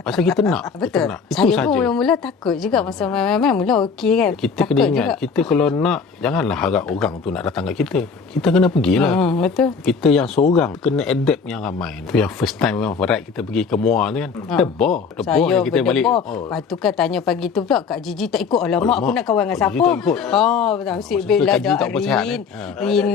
Pasal kita nak. Betul. Kita nak. Itu Saya saja. pun mula-mula takut juga masa main-main mula okey kan. Kita takut kena ingat, juga. kita kalau nak, janganlah harap orang tu nak datang kat kita. Kita kena pergilah. Betul. Kita yang seorang kena adapt yang ramai. Tu yang first time memang right kita pergi ke Muar tu kan. Debor Saya yang kita balik. Lepas tu kan tanya pagi tu pula Kak Gigi tak ikut. Alamak, aku nak kawan dengan Kak Gigi siapa? tak ikut. Betul. Asyik Maksud tu bela Kak Gigi dak tak bersihat, Rin. kan? Rin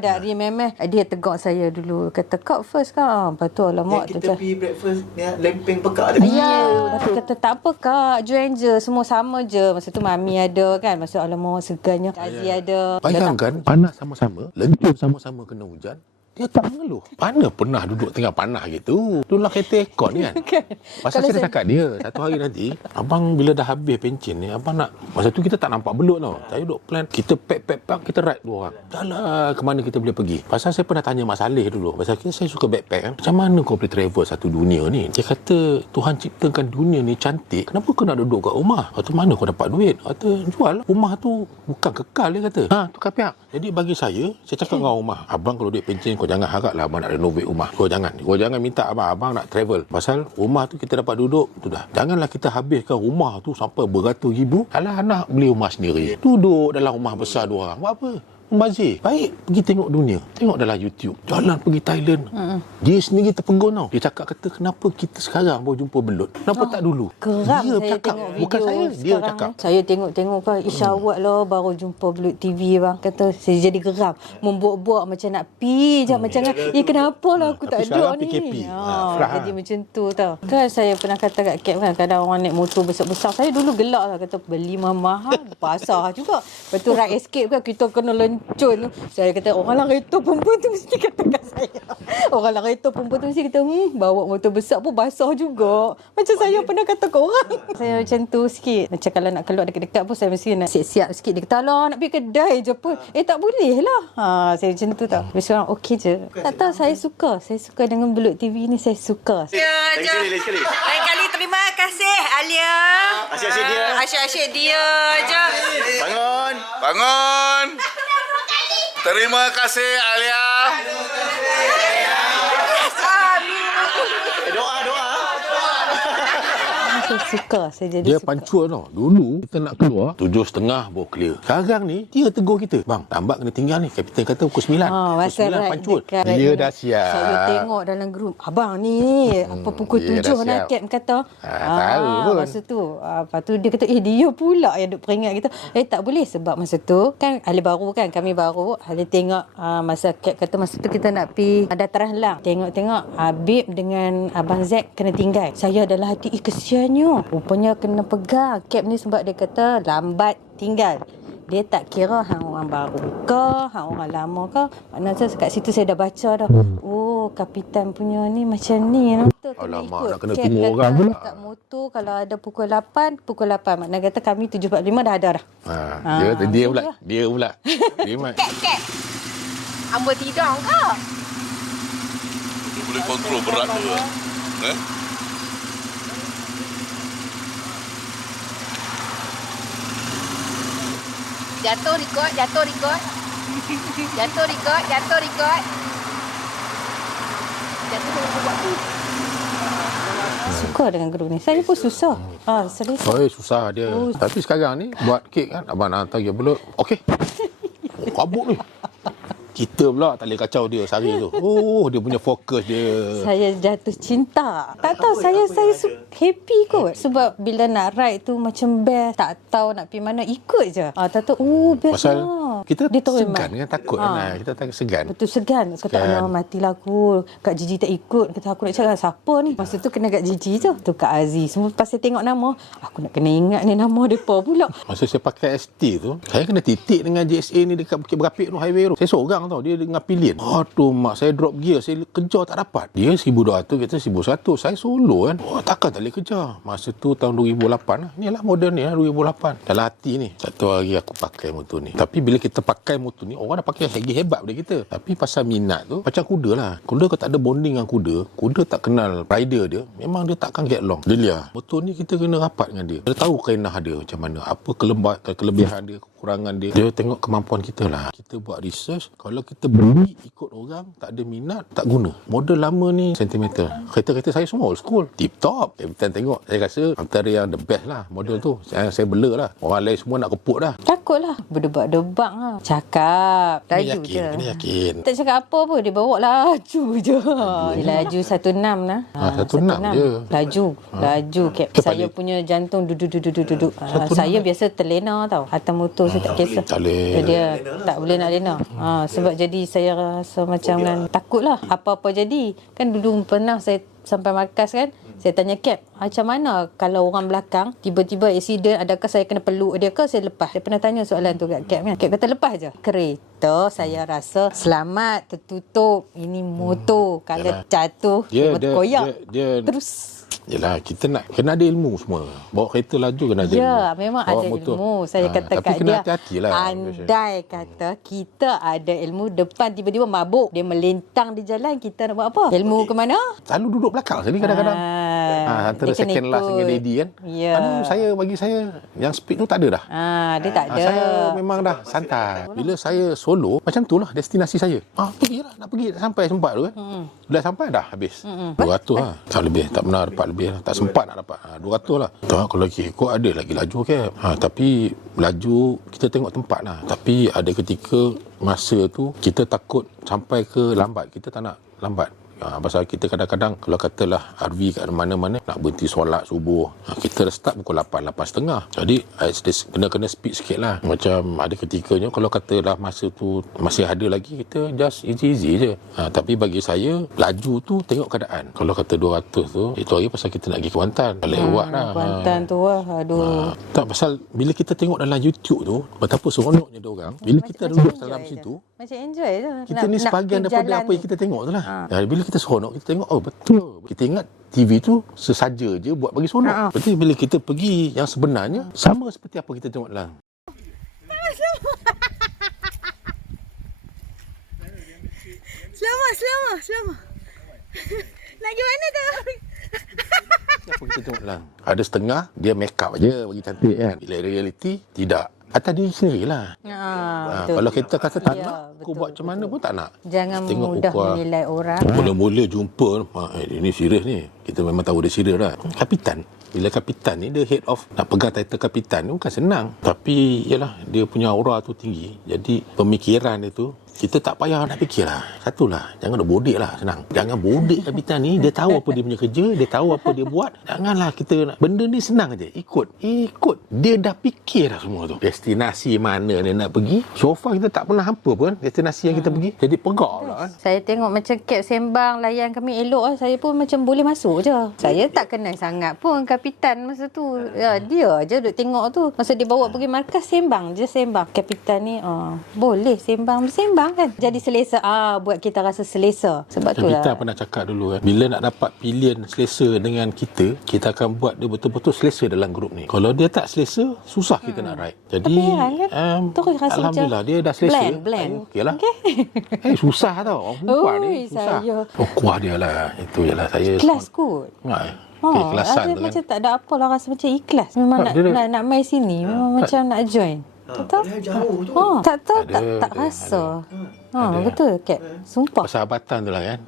dak Rin memeh. Dia tegur saya dulu. Kata kau first kak. Lepas tu alamak Yang tu. kita pergi breakfast ni lempeng pekak dia. Ya, lepas tu kata tak apa kak, join je, semua sama je. Masa tu mami ada kan, masa alamak segannya. Kazi ada. Bayangkan panas sama-sama, lentur sama-sama kena hujan. Dia tak mengeluh. Mana pernah duduk tengah panas gitu. Itulah kereta aircon ni kan. Pasal saya dah cakap dia, satu hari nanti, abang bila dah habis pencen ni, abang nak, masa tu kita tak nampak belut tau. Saya duduk plan, kita pack, kita ride 2 orang. Dah lah, ke mana kita boleh pergi. Pasal saya pernah tanya Mak Saleh dulu. Pasal saya suka backpack kan. Macam mana kau boleh travel satu dunia ni? Dia kata, Tuhan ciptakan dunia ni cantik. Kenapa kau nak duduk kat rumah? Kata, mana kau dapat duit? Kata, jual. Rumah tu bukan kekal, dia kata. Tukar pihak. Jadi bagi saya cakap dengan rumah, abang kalau duit pencen kau jangan haraplah abang nak renovate rumah. Kau jangan minta abang nak travel. Pasal rumah tu kita dapat duduk, tu dah. Janganlah kita habiskan rumah tu sampai beratus ribu. Alah anak beli rumah sendiri. Duduk dalam rumah besar 2 orang. Buat apa? Membazir. Baik, pergi tengok dunia. Tengok dalam YouTube. Jalan pergi Thailand. Dia sendiri terpegun tau. Dia cakap kata, kenapa kita sekarang baru jumpa belut? Kenapa tak dulu? Geram dia saya cakap. tengok video Bukan saya, dia sekarang cakap. ni. Saya tengok kan isyawat lah baru jumpa Belut TV bang. Kata saya jadi geram. Membuat-buat macam nak pi je. Macam kenapa lah aku tak Tapi ada sekarang ni. PKP. Frah. Jadi macam tu tau. Kan saya pernah kata kat Cap kan, kadang orang naik motor besar-besar. Saya dulu gelak lah kata beli mahal. Pasar juga. Lepas tu ride escape kan kita kena mancun tu. Saya kata, orang lah kereta perempuan tu mesti katakan saya. Orang lah kereta perempuan tu mesti kata, bawa motor besar pun basah juga. Macam saya pernah kata ke orang. Saya macam tu sikit. Macam kalau nak keluar dekat-dekat pun saya mesti nak siap-siap sikit. Dia kata, alah nak pergi kedai je pun. Tak boleh lah. Saya macam tu tau. Tapi seorang okey je. Tak tahu, saya suka. Saya suka dengan Belut TV ni, saya suka. Lagi sekali. Lain kali terima kasih Alia. Asyik-asyik dia. Asyik-asyik dia je. Bangun. Bangun. Terima kasih Alia. Doa. Saya suka. Saya jadi Dia suka. pancur tau. Dulu kita nak keluar 7.30 baru clear. Sekarang ni dia tegur kita, bang lambat kena tinggal ni. Kapten kata pukul 9. Masa Pukul 9 ride pancur. dekat Dia ride dah ni, siap. Saya tengok dalam grup, abang ni apa pukul dia 7 dah nak siap. Cap kata. Tahu pun. Masa tu lepas tu dia kata dia pula yang duk peringat kita. Tak boleh sebab masa tu kan ahli baru kan, kami baru ahli tengok masa Cap kata masa tu kita nak pergi dataran Helang. Tengok Habib dengan Abang Zack kena tinggal. Saya adalah hati kesiannya. Rupanya kena pegang Cap ni sebab dia kata lambat tinggal. Dia tak kira hang orang baru ke, hang orang lama ke. Maknanya kat situ saya dah baca dah. Oh, kapitan punya ni macam ni. Alamak, nak kena Cap tunggu kata orang pula. Kat motor kalau ada pukul 8. Maknanya kata kami 7.45 dah ada dah. Dia pula. Dia mat. Cap. Ambil tidur ke? Boleh kontrol berat tu. Jatuh record. Suka dengan grup ni. Saya pun susah. Serius. Susah dia. Tapi sekarang ni buat kek kan, abang nak hantar dia Belut. Okey. Kabut ni. Kita pula tak boleh kacau dia sehari tu. Dia punya fokus dia. Saya jatuh cinta. Tak tahu, saya happy kot. Sebab bila nak ride tu macam best. Tak tahu nak pergi mana, ikut je. Tak tahu, best Pasal lah. kita Dia tahu segan memang. kan, takut kan. Kita tak segan. Betul, segan. Kata, alah matilah aku. Kak Gigi tak ikut. Kata, aku nak cakap siapa ni. Masa tu kena Kak Gigi tu. Tu Kak Aziz. Semua pasal tengok nama. Aku nak kena ingat ni nama mereka pula. Masa saya pakai ST tu, saya kena titik dengan JSA ni dekat Bukit Berapik tu, highway tu. Saya seorang tau, dia dengan pilihan. Aduh mak, saya drop gear, saya kejar tak dapat. Dia 1,200, kita 1,100. Saya solo kan. Takkan tak boleh kejar. Masa tu tahun 2008 lah. Ni lah model ni lah, 2008. Dalam hati ni, satu hari aku pakai motor ni. Tapi bila kita pakai motor ni, orang dah pakai lagi hebat daripada kita. Tapi pasal minat tu, macam kuda lah. Kuda kalau tak ada bonding dengan kuda tak kenal rider dia, memang dia takkan get along. Dia lihat, motor ni kita kena rapat dengan dia. Dia tahu kainah dia macam mana, apa kelebihan dia, kekurangan dia. Dia tengok kemampuan kita lah. Kita buat research. Kalau kita beli ikut orang, tak ada minat, tak guna. Model lama ni sentimental. Kereta-kereta saya semua old school, tip top. Every tengok, saya rasa antara yang the best lah model tu. Saya bela lah. Orang lain semua nak kepuk dah. Takut lah. Berdebat-debat lah. Cakap. Laju je. Kena yakin. Tak cakap apa pun. Dia bawa laju je. Dia laju 16 lah. 16 je. Laju. Cap. Saya punya jantung duduk. Saya biasa terlena tau. Atas motor saya tak kisah. Tak boleh. Dia tak boleh nak lena. Sebab jadi saya rasa macam kan, takut lah. Apa-apa jadi. Kan dulu pernah saya sampai markas kan. Saya tanya Cap, macam mana kalau orang belakang tiba-tiba accident, adakah saya kena peluk dia ke saya lepas? Saya pernah tanya soalan tu kat Cap kan. Cap kata lepas je. Kereta saya rasa selamat, tertutup. Ini motor. Kalau jatuh, dia berkoyak. Dia terus. Yelah, kita nak kena ada ilmu semua. Bawa kereta laju kena ada ilmu. Ya, memang Bawa ada motor. ilmu. Saya kata tapi kat kena dia, hati-hati lah. andai kata kita ada ilmu, depan tiba-tiba mabuk, dia melintang di jalan, kita nak buat apa? Ilmu ke mana? Selalu duduk belakang sekali kadang-kadang. Antara dia kena second last dengan lady kan. Ya. Bagi saya yang speed tu tak ada dah. Dia tak ada. Saya memang dah santai. Bila saya solo, macam tu lah destinasi saya. Pergilah, nak pergi. Tak sampai sempat tu kan. Dah sampai dah habis. 200 lah. Tak lebih, tak pernah dapat lebih lah. Tak sempat nak dapat. 200 lah. Tak, kalau kau ada lagi laju Cap. Tapi laju kita tengok tempat lah. Tapi ada ketika masa tu kita takut sampai ke lambat. Kita tak nak lambat. Pasal kita kadang-kadang kalau katalah RV kat mana-mana nak berhenti solat subuh, kita dah start pukul 8, 8.30. Jadi kena speed sikit lah. Macam ada ketikanya kalau katalah masa tu masih ada lagi, kita just easy je. Tapi bagi saya, laju tu tengok keadaan. Kalau kata 200 tu, itu hari pasal kita nak pergi Kuantan. Lewat lah. Kuantan tu lah, aduh. Tak, pasal bila kita tengok dalam YouTube tu, betapa seronoknya dia orang. Bila kita duduk dalam situ, macam enjoy je. kita ni sebahagian daripada apa yang kita tengok tu lah. Bila kita seronok, kita tengok, oh betul. Kita ingat TV tu sesaja je buat bagi seronok. Berarti bila kita pergi yang sebenarnya, sama seperti apa kita tengok dalam. Selamat. Nak pergi mana tu? Apa kita tengok dalam. Ada setengah, dia make up je bagi cantik kan. Bila reality, tidak. Atas diri sendiri lah. Kalau kita kata tak nak, aku buat macam mana pun tak nak. Jangan tengok mudah ukar. menilai orang. Mula-mula jumpa, ini serius ni. Kita memang tahu dia serius lah. Kapitan. Bila kapitan ni, dia head of, nak pegang title kapitan ni bukan senang. Tapi, yalah, dia punya aura tu tinggi. Jadi, pemikiran dia tu, kita tak payah nak fikir lah. Satulah, jangan nak bodek lah, senang. Jangan bodek kapitan ni, dia tahu apa dia punya kerja, dia tahu apa dia buat. Janganlah kita nak, benda ni senang je. Ikut. Dia dah fikir dah semua tu. Destinasi mana dia nak pergi. So far kita tak pernah hampa pun destinasi yang kita pergi. Jadi pegak lah kan. Saya tengok macam Kap sembang, layan kami elok lah. Saya pun macam boleh masuk je. Saya tak kenal sangat pun kapitan masa tu. Dia je duduk tengok tu. Masa dia bawa pergi markas, sembang je sembang. Kapitan ni, boleh sembang kan. Jadi selesa. Buat kita rasa selesa. Sebab tu lah. Kita pernah cakap dulu kan, bila nak dapat pilihan selesa dengan kita akan buat dia betul-betul selesa dalam grup ni. Kalau dia tak selesa, susah kita nak ride. Jadi alhamdulillah dia dah selesa. Blend. Okey lah. Susah tau. Orang perempuan ni susah. Kuah dia lah. Itu je lah saya. Ikhlas kot. Keikhlasan tu kan. Macam tak ada apa lah, rasa macam ikhlas. Memang nak main sini. Memang macam nak join. Betul? Jauh tu. Tak tahu, tak rasa. Betul, Kap. Sumpah. Persahabatan tu lah kan.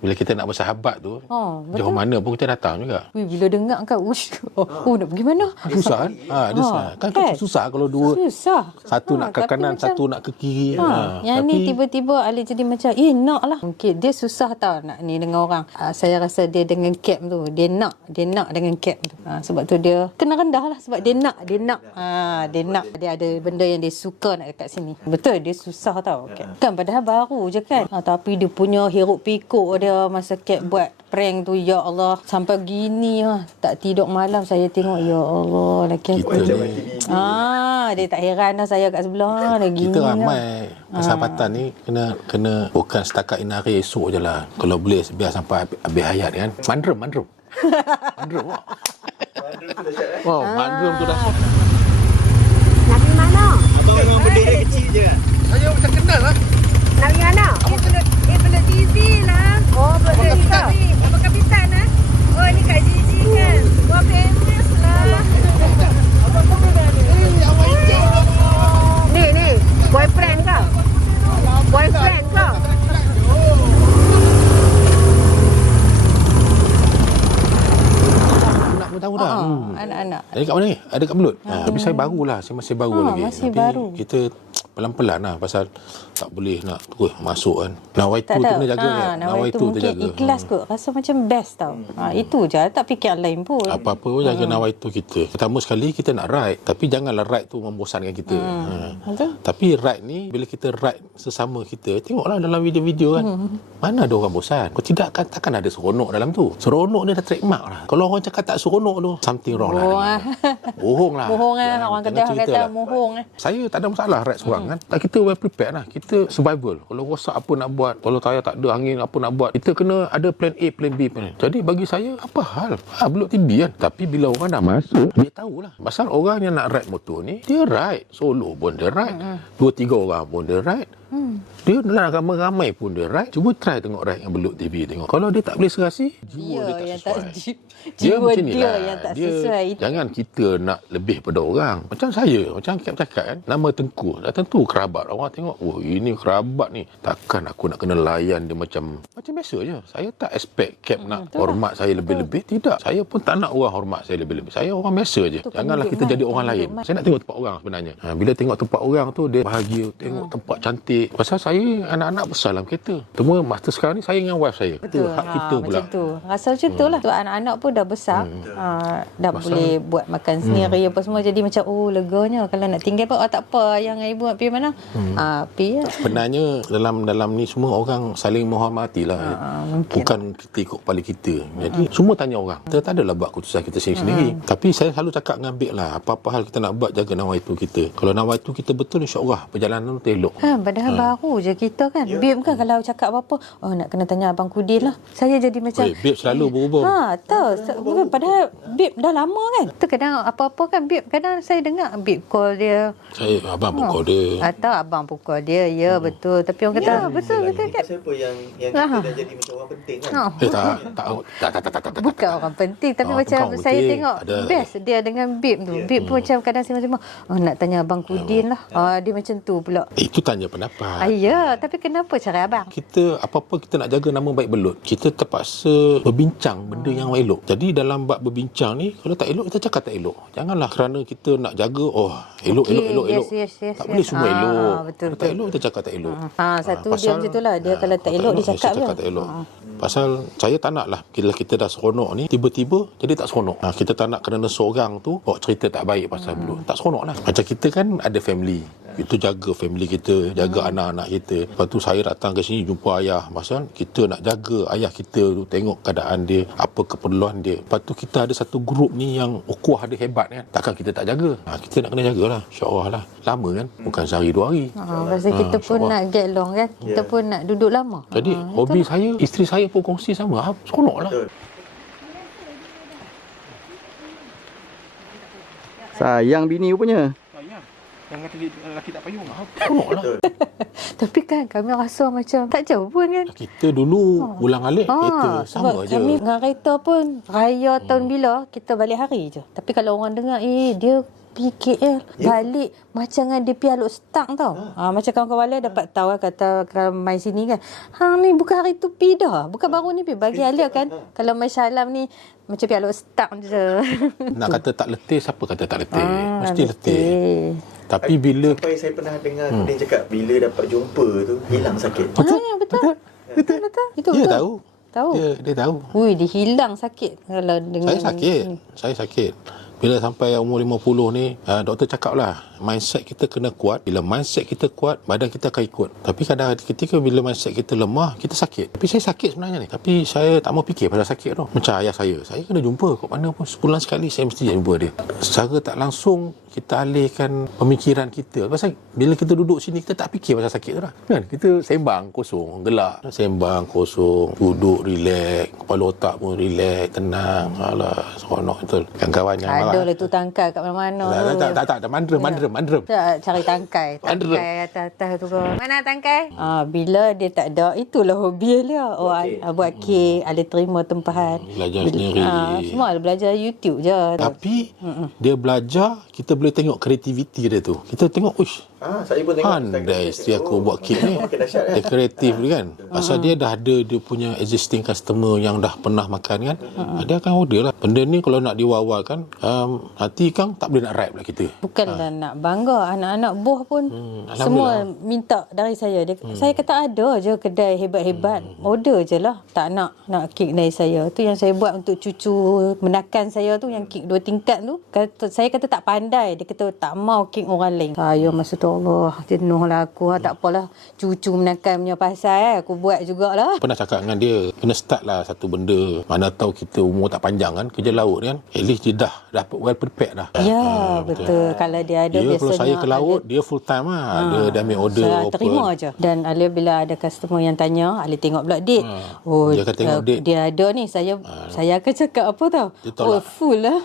Bila kita nak bersahabat tu, betul. jauh mana pun kita datang juga. Bila dengar kan, nak pergi mana? Susah kan? Kan susah kalau dua. Susah. Satu nak ke kanan, satu nak ke kiri. Yang ni tiba-tiba Alif jadi macam, nak lah. Mungkin dia susah tau nak ni dengan orang. Saya rasa dia dengan Kap tu, dia nak dengan Kap tu. Sebab tu dia kena rendah lah. Sebab dia nak. Dia ada benda yang dia suka nak dekat sini. Betul, dia susah tau, Kap. Kan padahal baru je kan. Tapi dia punya hiruk pikuk dia masa Kap buat prank tu, ya Allah, sampai gini tak tidur malam saya tengok, ya Allah, lelaki aku. Dia tak heran dah saya kat sebelah dah gini. Kita ramai persahabatan ni kena bukan setakat inari esok je lah. Kalau boleh biar sampai habis hayat kan. Mandrum. Mandrum tu dah. Nak pergi mana? Abang memang benda dia kecil je kan? Saya macam kenal lah. Nak pergi mana? Peluk Zizi lah. Peluk Zizi kau. Abang kapitan lah. Ni Kak Zizi kan. Famous lah. Ni. Boyfriend kau. Tahu dah. Anak-anak. Jadi kat mana ni? Ada kat Belut. Tapi saya barulah. Saya masih baru lagi. Masih tapi baru. kita pelan-pelan lah. Pasal tak boleh nak terus masuk kan. Nawaitu tu kena jaga kan. Nawaitu mungkin terjaga. ikhlas kot. Rasa macam best tau. Itu je. Tak fikir lain pun. Apa-apa pun jaga nawaitu kita. Pertama sekali kita nak ride. Tapi janganlah ride tu membosankan kita. Tapi ride ni, bila kita ride sesama kita, tengoklah dalam video-video kan. Mana ada orang bosan. Kalau tidak, takkan ada seronok dalam tu. Seronok ni dah trademark lah. Kalau orang cakap tak seronok tu, something wrong lah. Bohong lah. Orang Kedah kata mohong. Saya tak ada masalah ride seorang kan. Kita well prepared lah. Kita survival. Kalau rosak apa nak buat, kalau tayar tak ada angin apa nak buat, kita kena ada plan A, plan B, plan A. Jadi bagi saya, apa hal? Belut TV kan. Tapi bila orang dah masuk, dia tahulah. Pasal orang yang nak ride motor ni, dia ride. Solo pun dia ride. 2-3 orang pun dia ride. Dia dalam ramai-ramai pun dia ride. Cuba try tengok ride yang Belut TV tengok. Kalau dia tak boleh serasi, jiwa dia tak sesuai. Jiwa macam dia inilah. yang tak sesuai. Jangan kita nak lebih pada orang. Macam saya, macam Kap cakap kan, nama Tengku. Dah tentu kerabat. Orang tengok, ini kerabat ni. Takkan aku nak kena layan dia macam biasa je. Saya tak expect Kap nak hormat saya lebih-lebih. Tidak. Saya pun tak nak orang hormat saya lebih-lebih. Saya orang biasa je. Janganlah kita jadi orang lain. Saya nak tengok tempat orang sebenarnya. Bila tengok tempat orang tu, dia bahagia. Tengok tempat cantik. balik. Pasal saya anak-anak besar dalam kereta. Cuma masa sekarang ni saya dengan wife saya. Itu hak kita pula. Macam tu. Rasa macam tu lah. Sebab anak-anak pun dah besar. Dah boleh buat makan sendiri apa semua. Jadi macam leganya. Kalau nak tinggal pun tak apa. Yang ibu nak pergi mana? Pergi lah. Sebenarnya dalam ni semua orang saling menghormati lah. Bukan kita ikut kepala kita. Jadi semua tanya orang. Kita tak adalah buat keputusan kita sendiri-sendiri. Tapi saya selalu cakap dengan Bib lah, apa-apa hal kita nak buat, jaga nawaitu kita. Kalau nawaitu kita betul, insya-Allah perjalanan tu elok. Padahal baru je kita kan. Bib kan kalau cakap apa-apa, nak kena tanya Abang Kudin lah. Saya jadi macam Bib selalu berhubung. Tahu. Padahal Bib dah lama kan. Tu kadang apa-apa kan Bib, kadang saya dengar Bib call dia. Abang pukul dia. Atau abang pukul dia. Ya, betul. Tapi orang kata betul kan. Siapa yang kita dah jadi macam orang penting kan? Tak. Bukan orang penting, tapi macam saya tengok best dia dengan Bib tu. Bib pun macam kadang saya macam nak tanya Abang Kudin lah. Dia macam tu pula. Itu tanya pendapat. Ya, tapi kenapa cara abang? Kita apa-apa kita nak jaga nama baik belut. Kita terpaksa berbincang benda yang elok. Jadi dalam bab berbincang ni, kalau tak elok kita cakap tak elok. Janganlah kerana kita nak jaga elok. Yes, tak boleh semua elok. Betul. Tak elok kita cakap tak elok. Satu dia macam itulah. Dia kalau tak elok dia cakap je. Tak elok. Pasal saya tak nak lah bila kita dah seronok ni tiba-tiba jadi tak seronok. Kita tak nak kerana seorang tu cerita tak baik pasal belut. Tak seronok lah. Macam kita kan ada family. Itu jaga family kita, jaga anak-anak kita. Lepas tu saya datang ke sini jumpa ayah. Pasal kita nak jaga ayah kita tu, tengok keadaan dia, apa keperluan dia. Lepas tu kita ada satu grup ni yang ukuah dia hebat kan. Takkan kita tak jaga. Kita nak kena jagalah. InsyaAllah lah. Lama kan? Bukan sehari 2 hari. Pasal kita pun nak get long kan. Kita pun nak duduk lama. Jadi hobi saya, isteri saya pun kongsi sama. Seronok lah. Sayang bini rupanya. Yang kata lelaki tak payung. Seronok lah. Tapi kan kami rasa macam tak jauh pun kan. Kita dulu ulang alik kereta sama je. Kami dengan kereta pun raya tahun bila kita balik hari je. Tapi kalau orang dengar dia pergi KL balik macam dengan dia pergi Alok Stang tau. Macam kawan-kawan Walai dapat tahu kata kalau main sini kan. Ni bukan hari tu pergi dah. Bukan baru ni pergi. Bagi Alia kan kalau main Syalam ni macam pergi Alok Stang je. Nak kata tak letih, siapa kata tak letih? Mesti letih. Tapi bila sampai saya pernah dengar dia cakap bila dapat jumpa tu hilang sakit. Betul. Itu dia betul. Tahu. Dia tahu. Dia hilang sakit kalau dengan Saya sakit. Bila sampai umur 50 ni, doktor cakap lah, mindset kita kena kuat. Bila mindset kita kuat, badan kita akan ikut. Tapi kadang ketika bila mindset kita lemah, kita sakit. Tapi saya sakit sebenarnya ni. Tapi saya tak mau fikir pasal sakit tu. Macam ayah saya kena jumpa kat mana pun. Sebulan sekali saya mesti jumpa dia. Secara tak langsung, kita alihkan pemikiran kita. Pasal bila kita duduk sini, kita tak fikir pasal sakit tu lah. Kan? Kita sembang kosong, gelak. Sembang kosong, duduk relax. Kepala otak pun relax, tenang. Alah, seronok betul. Kawan-kawan yang marah. Ada lah tu tangkai kat mana-mana. Tak. Mandrem. Cari tangkai. Tangkai atas tu ke. Mana tangkai? Bila dia tak ada, itulah hobi dia. Buat kek, ada terima tempahan. Belajar sendiri. Semua belajar YouTube je. Tapi dia belajar, kita boleh tengok kreativiti dia tu. Kita tengok, saya pun tengok pandai isteri aku buat kek ni. Dia kreatif dia kan. Pasal dia dah ada dia punya existing customer yang dah pernah makan kan. Dia akan order lah. Benda ni kalau nak diwawalkan, nanti Kang tak boleh nak rap lah kita. Bukanlah nak bangga. Anak-anak buah pun semua minta dari saya. Saya kata ada je kedai hebat-hebat. Order je lah. Tak nak kek dari saya. Tu yang saya buat untuk cucu menakan saya tu, yang kek 2 tingkat tu. Saya kata tak pandai. Dia kata tak mau kek orang lain. Saya masa tu Allah, jenuh lah aku. Tak apalah, cucu menakan punya pasal aku buat jugalah. Pernah cakap dengan dia, kena start lah satu benda. Mana tahu kita umur tak panjang kan, kerja laut kan. At least dia dah dapat well prepared dah. Ya, betul. Kalau dia ada biasanya. Kalau saya ke laut, dia full time lah. Dia ambil order saya open. Terima je. Dan Alia bila ada customer yang tanya, Alia tengok pula date. Dia akan tengok date. Dia ada ni, saya akan cakap apa tau. Full lah.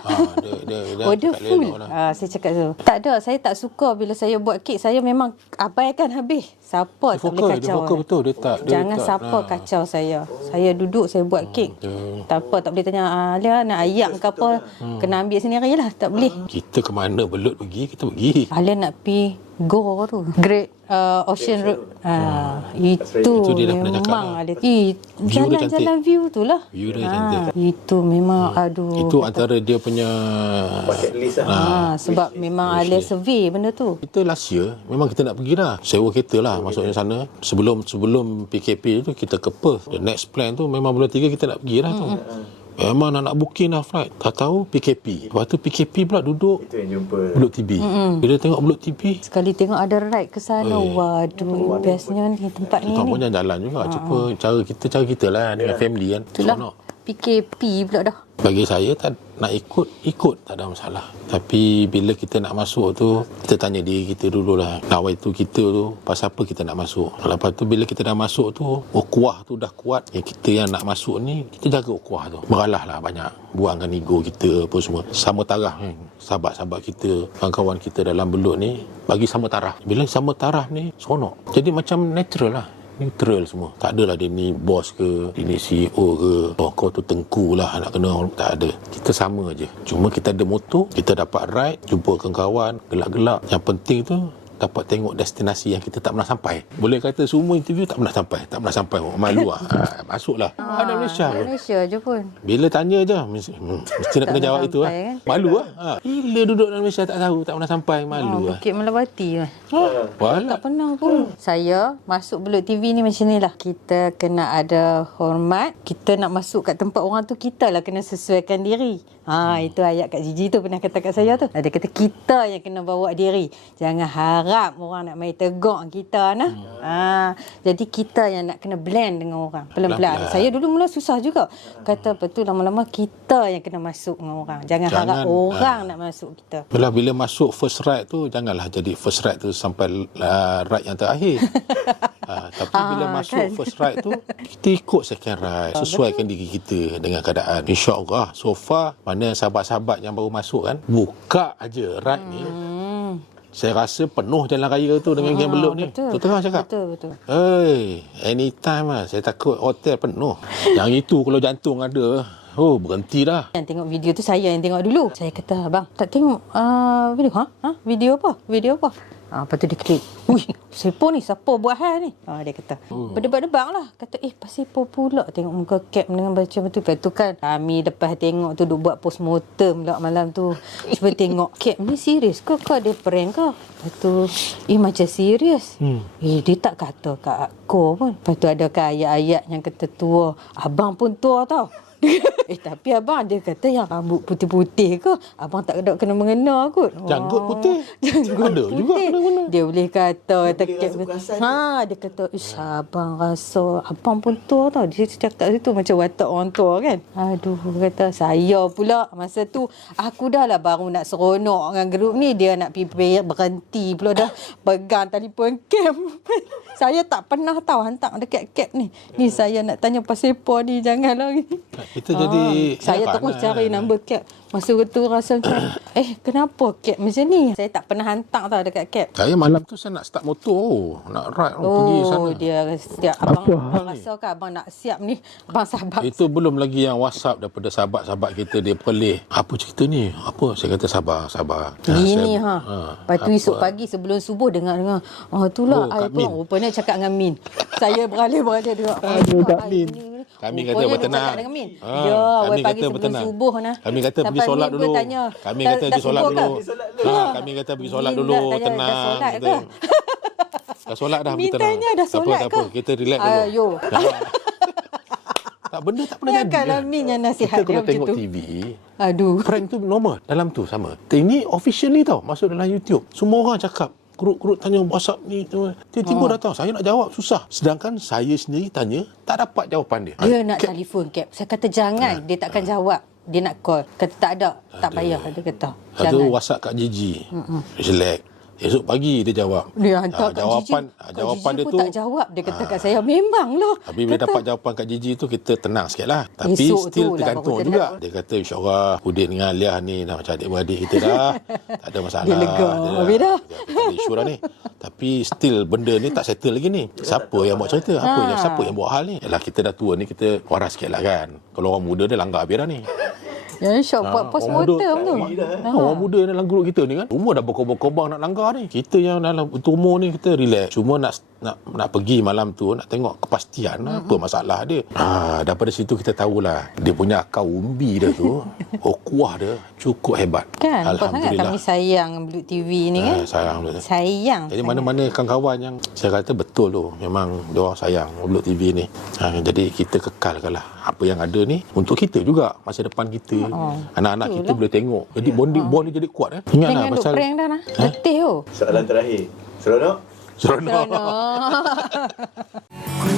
Dia full. Saya cakap tu. Tak ada, saya tak suka bila saya buat kek. Saya memang abaikan habis. Siapa tak boleh kacau. Dia betul. Jangan siapa kacau saya. Saya duduk, saya buat kek. Tak apa, tak boleh tanya Alia nak ayak ke apa. Kena ambil sendiri lah. Tak boleh. Kita ke mana belut pergi, kita pergi. Alia nak pergi Gore tu. Great Ocean Road. Itu dia dah pernah cakap memang lah. ada. View dia cantik. Jalan-jalan view tu lah. View dia cantik. Itu memang aduh. Itu antara dia punya Bucket list lah. Sebab memang ada survey benda tu. kita last year memang kita nak pergi dah. Sewa kereta lah masuknya sana. Sebelum PKP tu kita ke Perth. The next plan tu memang bulan 3 kita nak pergi dah tu. Memang nak booking dah flight. Tak tahu PKP. Lepas tu PKP pula duduk Itu yang jumpa. Beluk TB. Bila tengok Beluk TB, Sekali tengok ada ride ke sana. Waduh, bestnya ni tempat ni. kita pun jangan jalan juga. Cuba cara kita lah dengan family kan. Itulah Seronok. PKP pula dah. Bagi saya tak nak ikut tak ada masalah. Tapi bila kita nak masuk tu, kita tanya diri kita dululah. Nawai tu kita tu pasal apa kita nak masuk. Lepas tu bila kita dah masuk tu, ukuah tu dah kuat. Yang kita yang nak masuk ni, kita jaga ukuah tu. Beralah lah banyak. Buangkan ego kita apa semua. Sama taraf ni. Sahabat-sahabat kita, kawan-kawan kita dalam Belut ni bagi sama taraf. Bila sama taraf ni seronok. Jadi macam natural lah. Neutral semua. Tak adalah dia ni bos ke, dia ni CEO ke, kau tu tengku lah nak kena. Tak ada. Kita sama je. Cuma kita ada motor, kita dapat ride, jumpa kawan-kawan, gelak-gelak. Yang penting tu dapat tengok destinasi yang kita tak pernah sampai. Boleh kata semua interview tak pernah sampai. Malu lah. Masuklah. Ada Malaysia pun. Malaysia je pun. Bila tanya je mesti nak kena jawab itu lah. sampai, kan? Malu lah. Bila duduk dalam Malaysia tak tahu, tak pernah sampai. Malu lah. Bukit Melawati lah. Walah. Tak pernah pun. Saya masuk Belut TV ni macam ni lah. Kita kena ada hormat. Kita nak masuk kat tempat orang tu, kita lah kena sesuaikan diri. Itu ayat Kak Gigi tu pernah kata kat saya tu. Dia kata kita yang kena bawa diri. Jangan harap orang nak main tegak kita nah. Jadi kita yang nak kena blend dengan orang. Pelan-pelan. Saya dulu mula susah juga. Kata betul lama-lama kita yang kena masuk dengan orang. Jangan harap orang nak masuk kita. Bila masuk first ride tu, janganlah jadi first ride tu sampai ride yang terakhir. Tapi bila masuk first ride tu, kita ikut second ride. Sesuaikan diri kita dengan keadaan. InsyaAllah, so far, mana sahabat-sahabat yang baru masuk kan, buka aja ride ni. Saya rasa penuh jalan raya tu dengan geng Belut ni. Tu tengah cakap. Betul. Anytime lah. Saya takut hotel penuh. Yang itu kalau jantung ada, berhenti dah. Yang tengok video tu saya yang tengok dulu. Saya kata, abang, tak tengok video? Video apa? Video apa? Lepas tu dia klik. Wih, siapa ni? Siapa buat hal ni? Dia kata. Berdebat-debat lah. Kata, pasal siapa pula tengok muka Cap dengan baca betul. Lepas tu kan, kami lepas tengok tu duk buat post mortem pula malam tu. Cuba tengok, Cap ni serius ke? Kau ada prank ke? Lepas tu, macam serius. Dia tak kata kat aku pun. Lepas tu ada kan ayat-ayat yang kata tua. Abang pun tua tau. Tapi abang dia kata yang rambut putih-putih ke, abang tak kena mengena kot. Janggut putih. Ada juga kena-kena. Dia boleh kata tekek. Dia kata abang rasa abang pun tua tau. Dia cakap situ macam watak orang tua kan. Aduh, kata saya pula masa tu aku dah lah baru nak seronok dengan grup ni, dia nak pergi berhenti pula dah pegang telefon Cap. Saya tak pernah tahu hantar dekat Cap ni. Ni saya nak tanya pasal apa ni, janganlah gini. Kita jadi saya terus cari nombor Cap. Masa tu rasa macam kenapa Cap macam ni? Saya tak pernah hantar tau dekat Cap. Saya malam tu saya nak start motor, nak ride pergi sana. Dia siap. Abang rasa kan abang nak siap ni. Abang sabar. Itu belum lagi yang WhatsApp daripada sahabat-sahabat kita, dia pelih. Apa cerita ni? Apa? Saya kata sabar. Gini Lepas tu esok pagi sebelum subuh dengar. Itulah Kak Min. rupanya cakap dengan Min. Saya beralih dengar. Aduh, Kak Min. Kami kata bertenang. Kami kata bertenang. Subuh Kami kata pergi solat dulu. Kami kata pergi solat dulu. Kami kata pergi solat dulu, tenang. Dah solat dah, Min pergi tenang. tanya dah solat Tak apa. Kita relax dulu. Tak, benda tak pernah jadi. Kalau Min yang nasihat kita kalau dia macam tengok tu. TV, Prank tu normal. Dalam tu sama. Ini officially tau, masuk dalam YouTube. Semua orang cakap. Kurut-kurut tanya WhatsApp ni tu. Tiba-tiba datang. Saya nak jawab susah. Sedangkan saya sendiri tanya, tak dapat jawapan dia. Dia nak telefon Cap. Saya kata jangan. Dia takkan jawab. Dia nak call. Kata tak ada. Tak payah. Dia kata Ada jangan. WhatsApp Kak Gigi. Relax. Esok pagi dia jawab. Dia hantar Kak jawapan Gigi. jawapan dia pun tu tak jawab. Dia kata kat saya, memanglah. Tapi bila dapat jawapan Kak Gigi tu, kita tenang sikit lah. Tapi Esok still tu lah tergantung baru juga. Dia kata insyaAllah Udin dengan Alia ni dah macam adik-beradik kita dah. Tak ada masalah. Dia lega. Habis dah. Tak ada isu dah ni. Tapi still benda ni tak settle lagi ni. Siapa yang buat cerita? Siapa yang buat hal ni? Yalah, kita dah tua ni, kita waras sikit lah kan. Kalau orang muda dia langgar habis dah ni. Jangan syok buat postmortem tu. Orang muda dalam grup kita ni kan, umur dah berkorban-korban nak langgar ni. Kita yang dalam umur ni kita relax. Cuma nak pergi malam tu, nak tengok kepastian apa masalah dia. Daripada situ kita tahulah dia punya akal umbi dia tu, kuah dia cukup hebat. Kan, nampak sangat Alhamdulillah. kami sayang Blue TV ni kan. Sayang betul. Sayang. Jadi mana-mana kawan-kawan yang saya kata betul tu, memang dia orang sayang Blue TV ni. Jadi kita kekalkanlah apa yang ada ni untuk kita juga, masa depan kita. Anak-anak kita boleh tengok. Jadi bond ni jadi kuat. Ingatlah Jangan duk pasal prank dah lah. Letih tu. Soalan terakhir. Seronok? seronok. Seronok. Ku